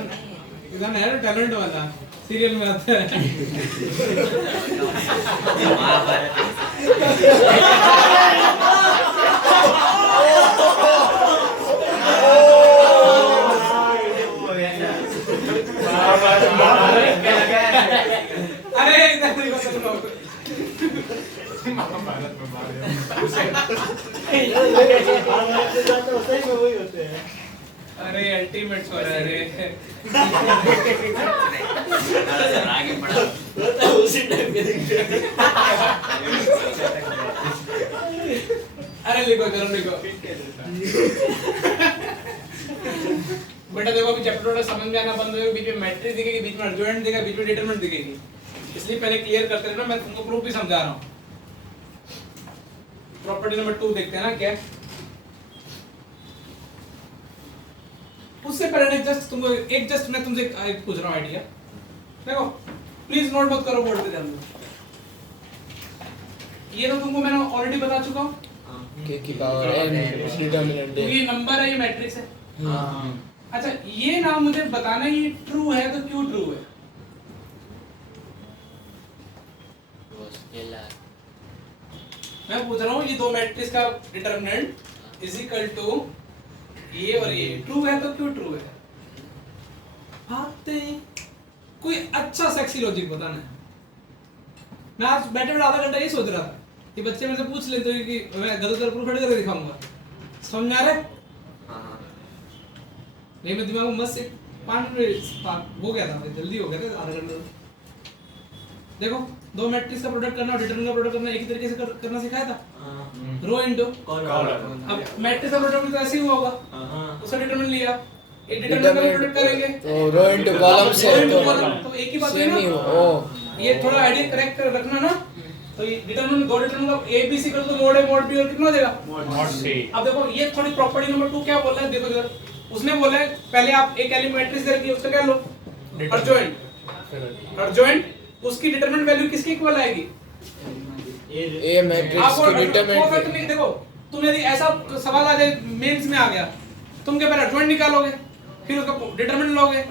है ना टैलेंट वाला सीरियल में आता है। अरे इधर देखो सुनो, सही में वही होते हैं। अरे अल्टीमेट हो रहा है रे। आगे बढ़ा उसी टाइम के दिखते हैं। अरे लिखो चलो लिखो बेटा। देखो अभी चैप्टर वाला समझ में आना बंद हो, बीच में मैट्रिक्स दिखेगी, बीच में अर्जुमेंट दिखेगा, बीच में डिटरमिनेंट दिखेगी, इसलिए पहले क्लियर करते रहना। मैं तुमको प्रूफ भी समझा रहा हूँ। प्रॉपर्टी नंबर 2 देखते हैं ना क्या। उससे पहले जस्ट तुमको जस्ट मैं तुमसे पूछ रहा हूँ आइडिया। देखो प्लीज नोट मत करो, बोर्ड पे ध्यान दो। ये तो तुमको मैंने ऑलरेडी बता चुका हूँ, k की पावर n डिटरमिनेंट ये नंबर है, ये मैट्रिक्स है। अच्छा ये ना मुझे बताना ये ट्रू है तो क्यों ट्रू है। मैं पूछ रहा हूँ ये दो मैट्रिक्स का डिटरमिनेंट इज इक्वल टू ये और ये ट्रू है तो क्यों ट्रू है। भागते कोई अच्छा सेक्सी लॉजिक बताना है। मैं आज बैठे बैठे आधा घंटा ये सोच रहा था कि बच्चे मेरे से पूछ लेते हैं कि मैं गलत प्रूफ खड़े करके दिखाऊंगा, समझ में आ रहा है? नहीं मैं दिमाग में मस्त से 5 मिनट हो गया था, जल्दी हो गया था आधा घंटा। देखो दो मैट्रिक्स का प्रोडक्ट करना और डिटरमिनेंट का प्रोडक्ट करना एक ही तरीके से करना सिखाया था, रो इनटू कॉलम। अब मैट्रिक्स का प्रोडक्ट तो ऐसे ही हुआ होगा, उसका डिटरमिनेंट लिया, एक डिटरमिनेंट का प्रोडक्ट करेंगे तो रो इनटू कॉलम से तो एक ही बात है सेम ही ना। हो। ये थोड़ा आइडिया करेक्ट कर रखना ना, तो ये डिटरमिनेंट दो determinant of A B C करो तो मोड ए मोड बी और कितना हो जाएगा Mod C. अब देखो ये थोड़ी प्रॉपर्टी नंबर 2 क्या बोल रहा है देखो इधर उसने बोला है पहले आप एक एलिमेंट मैट्रिक्स दे रखी है उसका क्या लो अर्जॉइंट उसकी डिटरमिनेंट वैल्यू किसके इक्वल आएगी ए मैट्रिक्स की डिटरमिनेंट तुम देखो तुम यदि ऐसा सवाल आ जाए मेंस में आ गया तुम क्या पहले अर्जॉइंट निकालोगे फिर उसका डिटरमिनेंट लोगे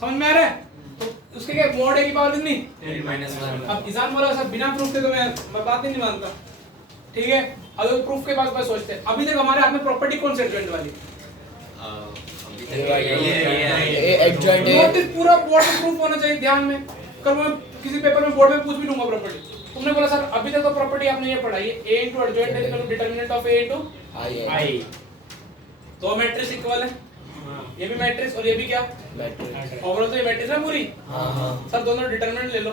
समझ में आ रहा है तो उसके क्या मोड ए की पावर कितनी -1 अब इजान बोला सब बिना प्रूफ के तो मैं बात ही नहीं मानता ठीक है अब प्रूफ के बाद मैं सोचते हैं अभी तक हमारे हाथ में प्रॉपर्टी कौन सी एडजॉइंट वाली अभी तक ये ए एडजॉइंट है नोटिस पूरा वाटर प्रूफ होना चाहिए ध्यान में कल मैं किसी पेपर में बोर्ड में पूछ भी लूंगा प्रॉपर्टी तुमने बोला सर अभी तक तो प्रॉपर्टी आपने ये पढ़ाई है a इनटू एडजॉइंट है equal determinant of a into I दो मैट्रिक्स इक्वल है ये भी मैट्रिक्स और ये भी क्या मैट्रिक्स ओवरऑल तो ये मैट्रिक्स है पूरी हां सर दोनों डिटरमिनेंट ले लो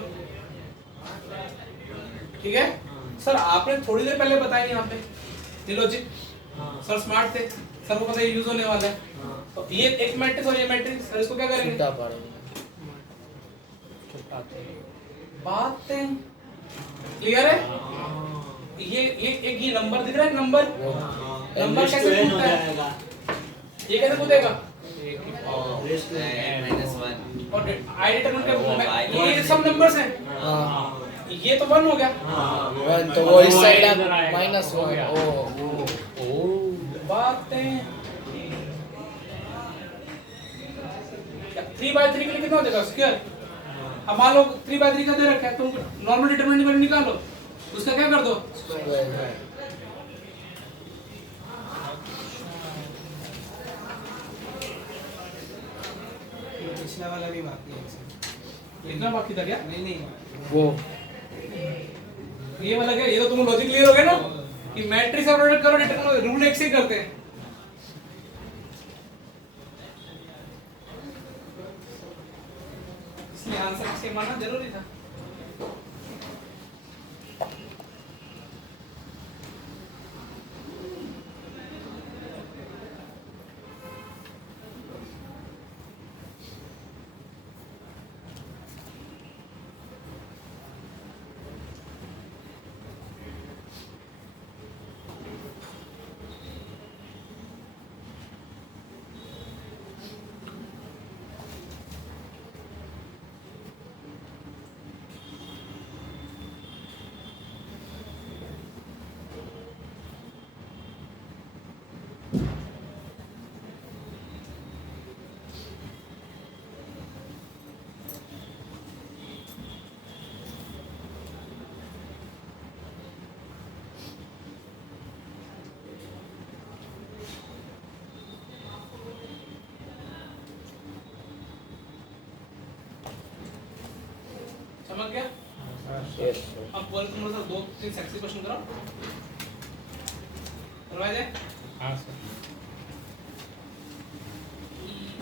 ठीक है सर आपने थोड़ी देर पहले बताया यहाँ पे ये लॉजिक सर स्मार्ट थे सर को पता है यूज होने वाला है तो ये एक मैट्रिक्स और ये मैट्रिक्स सर इसको क्या करेंगे छुट्टा पड़ेगा बातें क्लियर है ये एक ये नंबर दिख रहा है नंबर नंबर कैसे कूदता है ये कैसे कूदेगा -1 और आई डिटरमिनेंट का ये सब नंबर्स हैं हां ये तो 1 हो गया 1 तो वो इस साइड -1 ओ बातें 3/3 के लिए कितना हो जाएगा स्क्वायर अब मान लो 3/3 का दे रखा है तुम नॉर्मल डिटरमिनेंट वैल्यू निकालो उसका क्या कर दो पिछला वाला भी बाकी है इतना बाकी था क्या नहीं वो ये वाला क्या ये तो तुम लॉजिक क्लियर हो गया ना कि मैट्रिक्स और प्रोडक्ट करो डिटरमिनेंट रूल एक से ही करते हैं इसलिए आंसर से मानना जरूरी था समझ गया यस अब बोल तुम लोग 2-3 सेक्सी क्वेश्चन करो करवाए जाए हाँ सर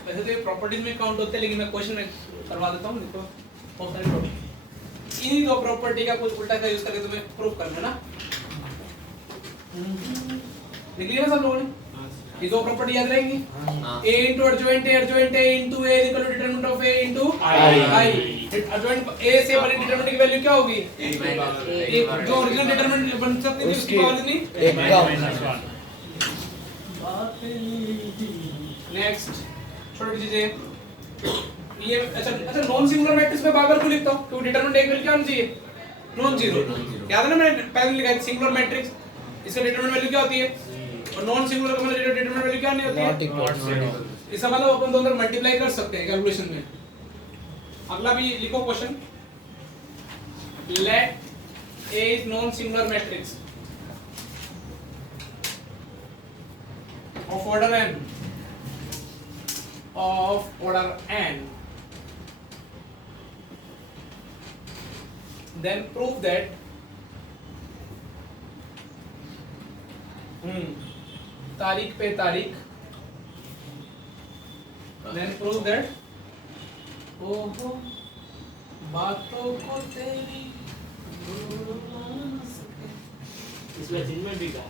वैसे तो ये प्रॉपर्टीज में काउंट होते हैं लेकिन मैं क्वेश्चन में करवा देता हूँ देखो बहुत सारी प्रॉपर्टी इन्हीं दो प्रॉपर्टी का कुछ उल्टा का यूज करके तुम्हें प्रूफ करना है ना लिख लिया ना सब लोगों ने ये दो प्रॉपर्टी याद रहेंगी a into adjoint a into a equal to determinant of a into I adjoint a से बड़ी determinant की वैल्यू क्या होगी एक जो ओरिजिनल डिटरमिनेंट बन सकती है उसकी पावर कितनी एकदम नेक्स्ट छोटी चीजें ये अच्छा नॉन सिंगुलर मैट्रिक्स में बार-बार क्यों लिखता हूं क्योंकि डिटरमिनेंट एक वैल्यू क्या होनी चाहिए नॉन जीरो याद है ना मैंने पहले लिखा है सिंगुलर मैट्रिक्स इसका डिटरमिनेंट वैल्यू क्या होती है और नॉन सिंगुलर का मतलब डिटरमिनेंट वैल्यू क्या नहीं होती नॉट है इक्वल इसका मतलब अपन दोनों मल्टीप्लाई कर सकते हैं कैलकुलेशन में अगला भी लिखो question let a is non singular matrix of order n then prove that तारीख पे तारीख then prove that ओहो बातों को तेरी इसमें जिनमें भी गा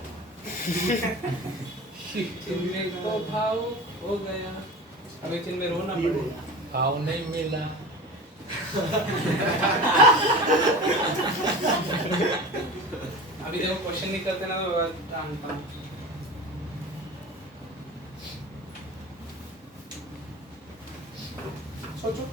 चिन्ह को भाव हो गया अभी चिन्ह में रोना पड़ेगा भाव नहीं मिला अभी देखो क्वेश्चन नहीं करते ना तो जानता हूँ। सोचो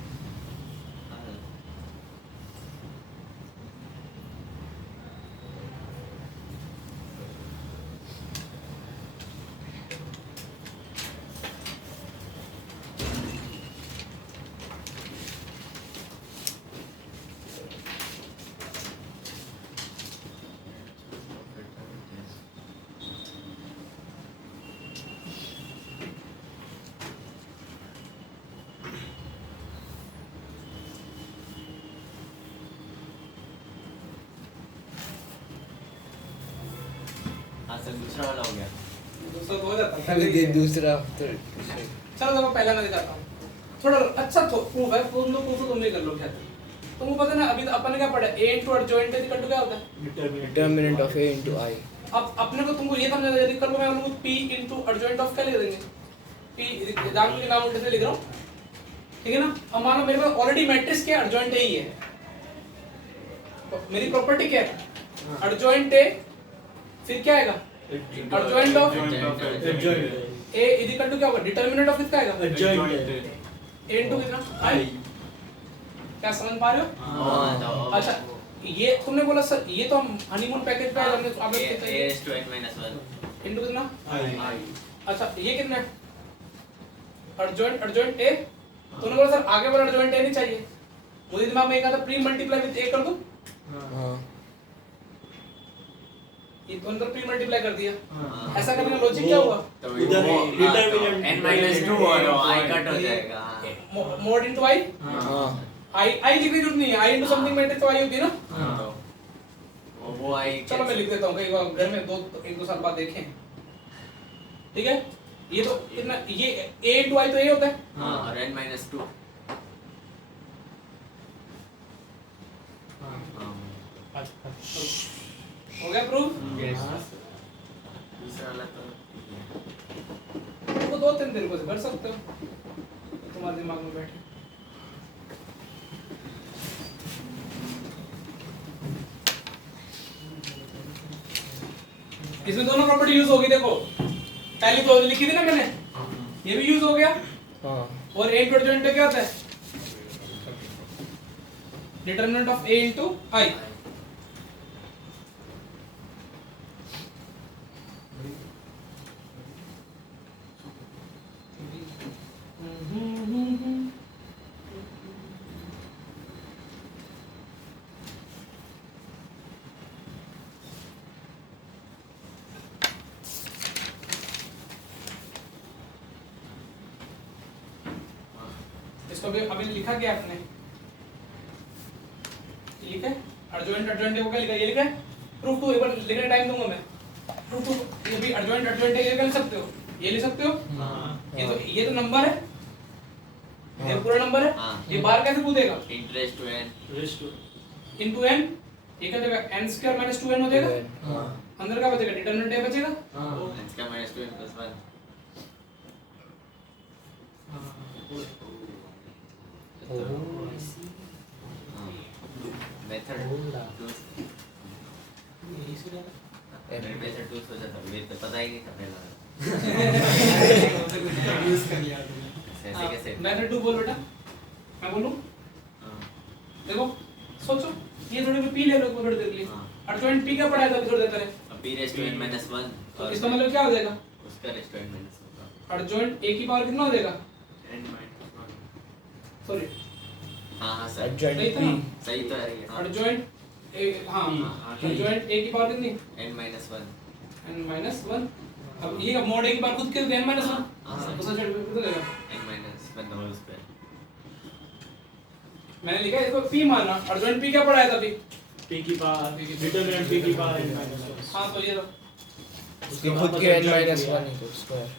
हाँ सर दूसरा वाला हो गया। दूसरा तो हो जाता है। अभी दे दूसरा तो चलो देखो पहला मैं दिखाता हूँ। थोड़ा अच्छा तो प्रूफ है, तुम लोग प्रूफ तुम भी कर लो क्या। तुमको पता है ना अभी अपन ने क्या पढ़ा a into adjoint is equal to क्या होता है? Determinant of a into i। अब अपने को तुमको ये समझना है, यदि कर लो मैं उनको p इनटू एडजॉइंट ऑफ क्या लिख देंगे? p दाम के नाम उल्टे से लिख रहा हूँ, ठीक है ना। अब मानो मेरे पास ऑलरेडी मैट्रिक्स क्या एडजॉइंट a ही है, तो मेरी प्रॉपर्टी क्या है? एडजॉइंट a, फिर क्या आएगा? Adjoint of a is equal to क्या होगा? डिटरमिनेंट ऑफ इसका आएगा a इनटू कितना? i। क्या समझ पा रहे हो? अच्छा ये तुमने बोला सर ये तो हम हनीमून पैकेज पे हमने आप लोग कितना a is to n minus 1 into कितना? अच्छा ये कितना है? Adjoint a। तुमने बोला सर आगे वाला एडजॉइंट a नहीं चाहिए, मुझे दिमाग में एक आता प्री मल्टीप्लाई विद a कर दूं। हां ये तो उनका प्री मल्टीप्लाई कर दिया, ऐसा करने का लॉजिक क्या हुआ? तो इधर वो determinant n minus 2 और i कट हो जाएगा। Mode into i। हां i लिखने की जरूरत नहीं है, i इनटू समथिंग मैट्रिक्स तो i होती है ना। तो वो i चलो मैं लिख देता हूँ, कई बार घर में एक दो साल बाद देखें, ठीक है। ये तो कितना, ये a इनटू i तो ये होता है। हाँ और n minus 2 हो गया प्रूफ? दूसरा वाला तो तो दो तीन तरीकों से कर सकते हो, तुम्हारे दिमाग में बैठे। इसमें दोनों प्रॉपर्टी यूज होगी, देखो पहली तो लिखी थी ना मैंने, ये भी यूज हो गया। हां और a इनटू एडजॉइंट क्या होता है? Determinant of a into i। इसको भी अभी लिखा क्या आपने? ठीक है, एडजॉइंट को क्या लिखा? ये लिखा है। प्रूफ टू एक बार लिखने का टाइम दूंगा मैं। प्रूफ टू ये भी एडजॉइंट ये लिख सकते हो, ये लिख सकते हो। ये तो नंबर है, ये पूरा नंबर है। ये बार कैसे पूछेगा? interest to n into n, ये क्या देगा? n स्क्वायर माइनस 2n हो जाएगा। हां अंदर क्या बचेगा? डिटरमिनेंट a बचेगा। n square minus 2n plus 1 method method 2 सोचा था, मेरे को पता ही नहीं था पहला। ऐसे कैसे? मेथड 2 बोल बेटा, मैं बोलूं? देखो सोचो, ये थोड़ी भी p ले लो थोड़ी देर के लिए। एडजॉइंट p क्या पढ़ाया था अभी थोड़ी देर पहले? अब p raised to n minus 1 तो इसका मतलब क्या हो जाएगा? उसका raised to n minus 1 adjoint a की पावर कितना हो जाएगा? n minus 1 सॉरी हाँ हाँ सर एडजॉइंट सही था ना? सही तो है ये। एडजॉइंट a हाँ एडजॉइंट a की पावर कितनी? n minus 1 n minus 1। अब ये मोड a की पावर खुद कितनी? n minus 1। हाँ तो सच में कितना देगा? n minus 1 the whole square मैंने लिखा है इसको p माना। एडजॉइंट p क्या पढ़ाया था अभी? p की पावर डिटरमिनेंट p की पावर n minus 1। हाँ तो ये तो उसके खुद के n minus 1 into square।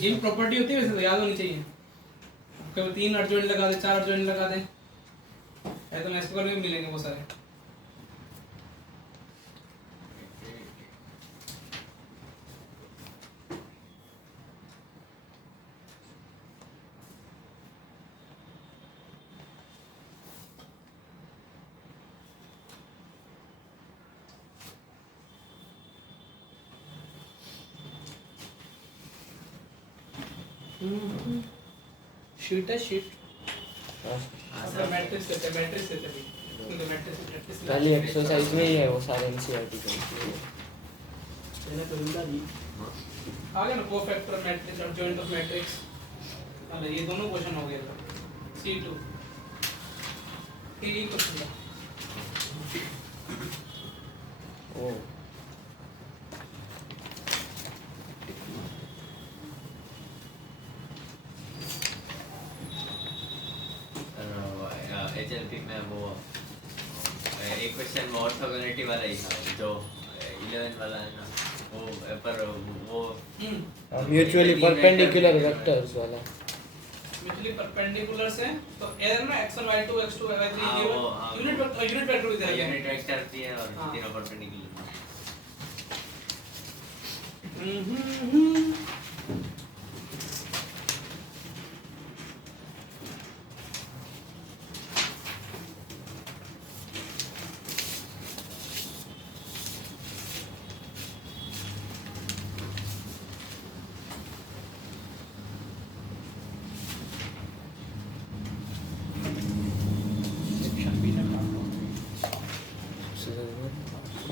ये प्रॉपर्टी होती है वैसे तो याद होनी चाहिए। कभी 3 एडजॉइंट लगा दे, 4 एडजॉइंट लगा दे, ऐसे तो मैथ्स में मिलेंगे वो सारे। शीट है शीट हाँ अपना सर मैट्रिक्स देते भी क्योंकि मैट्रिक्स पहली एक्सरसाइज में ही है वो सारे एनसीईआरटी के मैंने तो उल्टा दी आ गया ना कोफैक्टर मैट्रिक्स और जॉइंट ऑफ मैट्रिक्स अरे ये दोनों क्वेश्चन हो गए C2 ये क्वेश्चन था ओ HLP में वो एक क्वेश्चन में ऑर्थोगोनलिटी वाला ही था जो 11 वाला है ना वो पर वो म्यूचुअली परपेंडिकुलर वेक्टर्स वाला म्यूचुअली परपेंडिकुलर से तो एयर में x1 y2 x2 y3 हाँ, ये वो, हाँ, यूनिट वेक्टर भी दे यूनिट वेक्टर भी है और हाँ। तीनों परपेंडिकुलर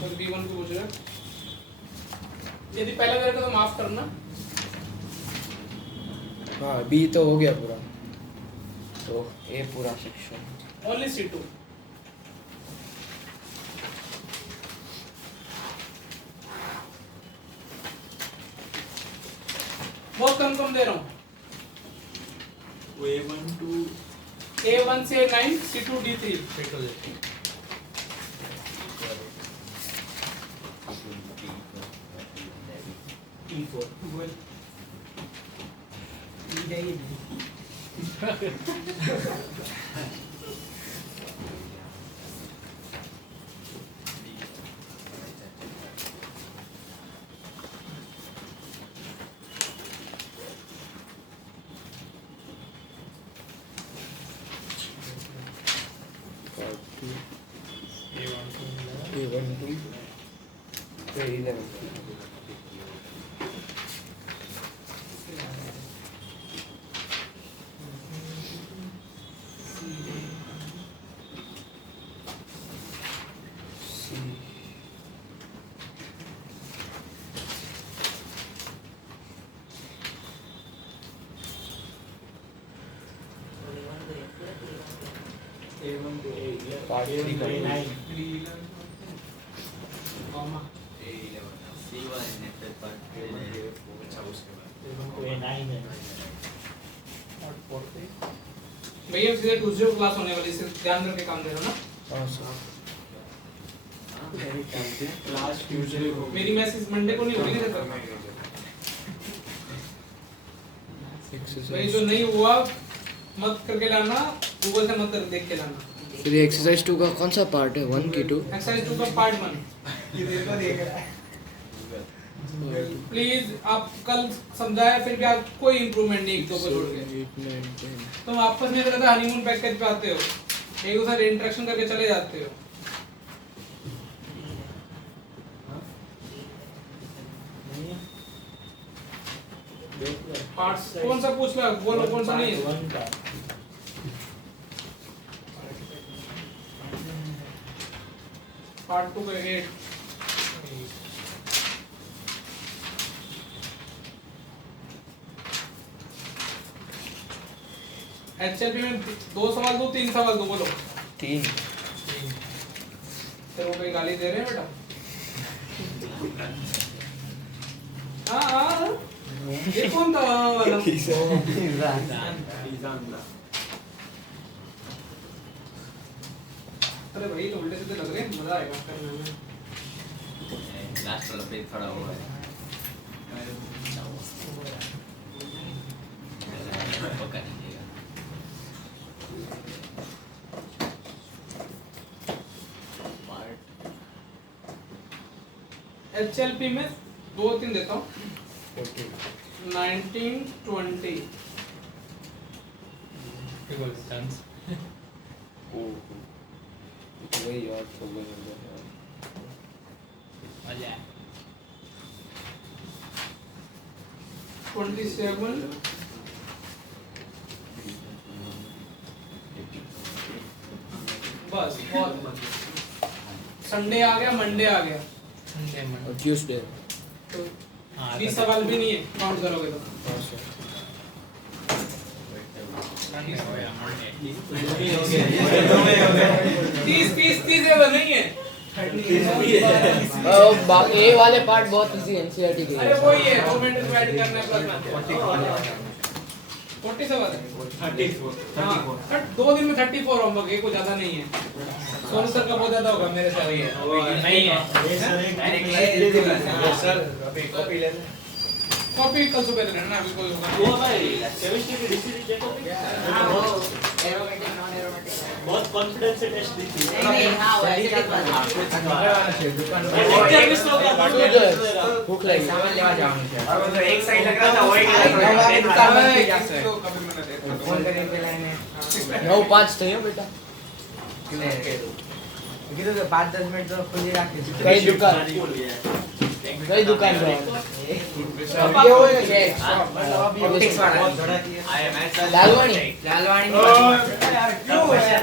तो B1 को पूछ रहा यदि पहला करेगा तो माफ करना हाँ बी तो हो गया पूरा तो ए पूरा सेक्शन ओनली C2 बहुत कम दे रहा हूँ वो A1 to A1 से 9 C2 D3 T4 A1 2 फिर 11 A1 to A11 Part A1 to three. A9 comma C1 है फिर पर A1 to A9 है भैया सीधे ट्यूसडे को क्लास होने वाली है सिर्फ ध्यान करके काम दे रहा हूँ ना हाँ सर लास्ट ट्यूसडे को मेरी मैसेज मंडे को नहीं होगी ना तब भाई एक्सरसाइज जो नहीं हुआ मत करके लाना गूगल से मत देख के लाना फिर एक्सरसाइज 2 का कौन सा पार्ट है 1 की 2 एक्सरसाइज 2 का पार्ट 1 ये देखो देख रहा है प्लीज आप कल समझाया फिर भी आप कोई इंप्रूवमेंट नहीं तो छोड़ के 8 9 10 तुम आपस में रहता हनीमून पैकेज पे आते हो एक दूसरे इंटरेक्शन करके चले जाते हो पार्ट्स कौन सा पूछ रहा है बोलो कौन सा नहीं है वन का पार्ट 2 का 8 एचएलपी में 2 सवाल दो 3 सवाल दो बोलो 3 फिर वो कोई गाली दे रहे हैं बेटा हाँ हाँ ये कौन था वाला अरे भाई तो उल्टे सीधे लग रहे हैं मजा आएगा करने में लास्ट वाला पेज थोड़ा हुआ है पक्का लीजिएगा एचएलपी में 2-3 देता हूँ 19 20 वही यार तो बन गया 27 बस बहुत संडे आ गया, मंडे आ गया, और ट्यूसडे तो 20 सवाल भी नहीं है काउंट करोगे तो। 30 ज्यादा नहीं है। ए वाले पार्ट बहुत इजी एनसीईआरटी के अरे वही है, 2 मिनट ऐड करना है प्लस में 40 सवाल है। 34 2 दिन में 34 होमवर्क है, कोई ज्यादा नहीं है। सोनू सर का बहुत ज्यादा होगा मेरे से। नहीं है सर अभी कॉपी ले ले। कॉपी कल सुबह देना ना, अभी कोई होगा। वो भाई केमिस्ट्री की डीसीडी चेक हो गया। हाँ वो एरोमेटिक नॉन एरोमेटिक बहुत कॉन्फिडेंस से टेस्ट दी थी। नहीं हाँ वो ऐसे चेक करना लेक्चर मिस हो गया भूख लगी सामान लेवा जाऊंगी एक साइड लग रहा था वही फोन करने के लाइन में 9:05 થઈ બેટા કીધું કે 5-10 મિનિટ તો ખુલ્લી રાખી કઈ દુકાન કઈ દુકાન છે ये होएगा चेक ऑप्टिक्स वाला લાલવાણી लालवाणी यार क्यों है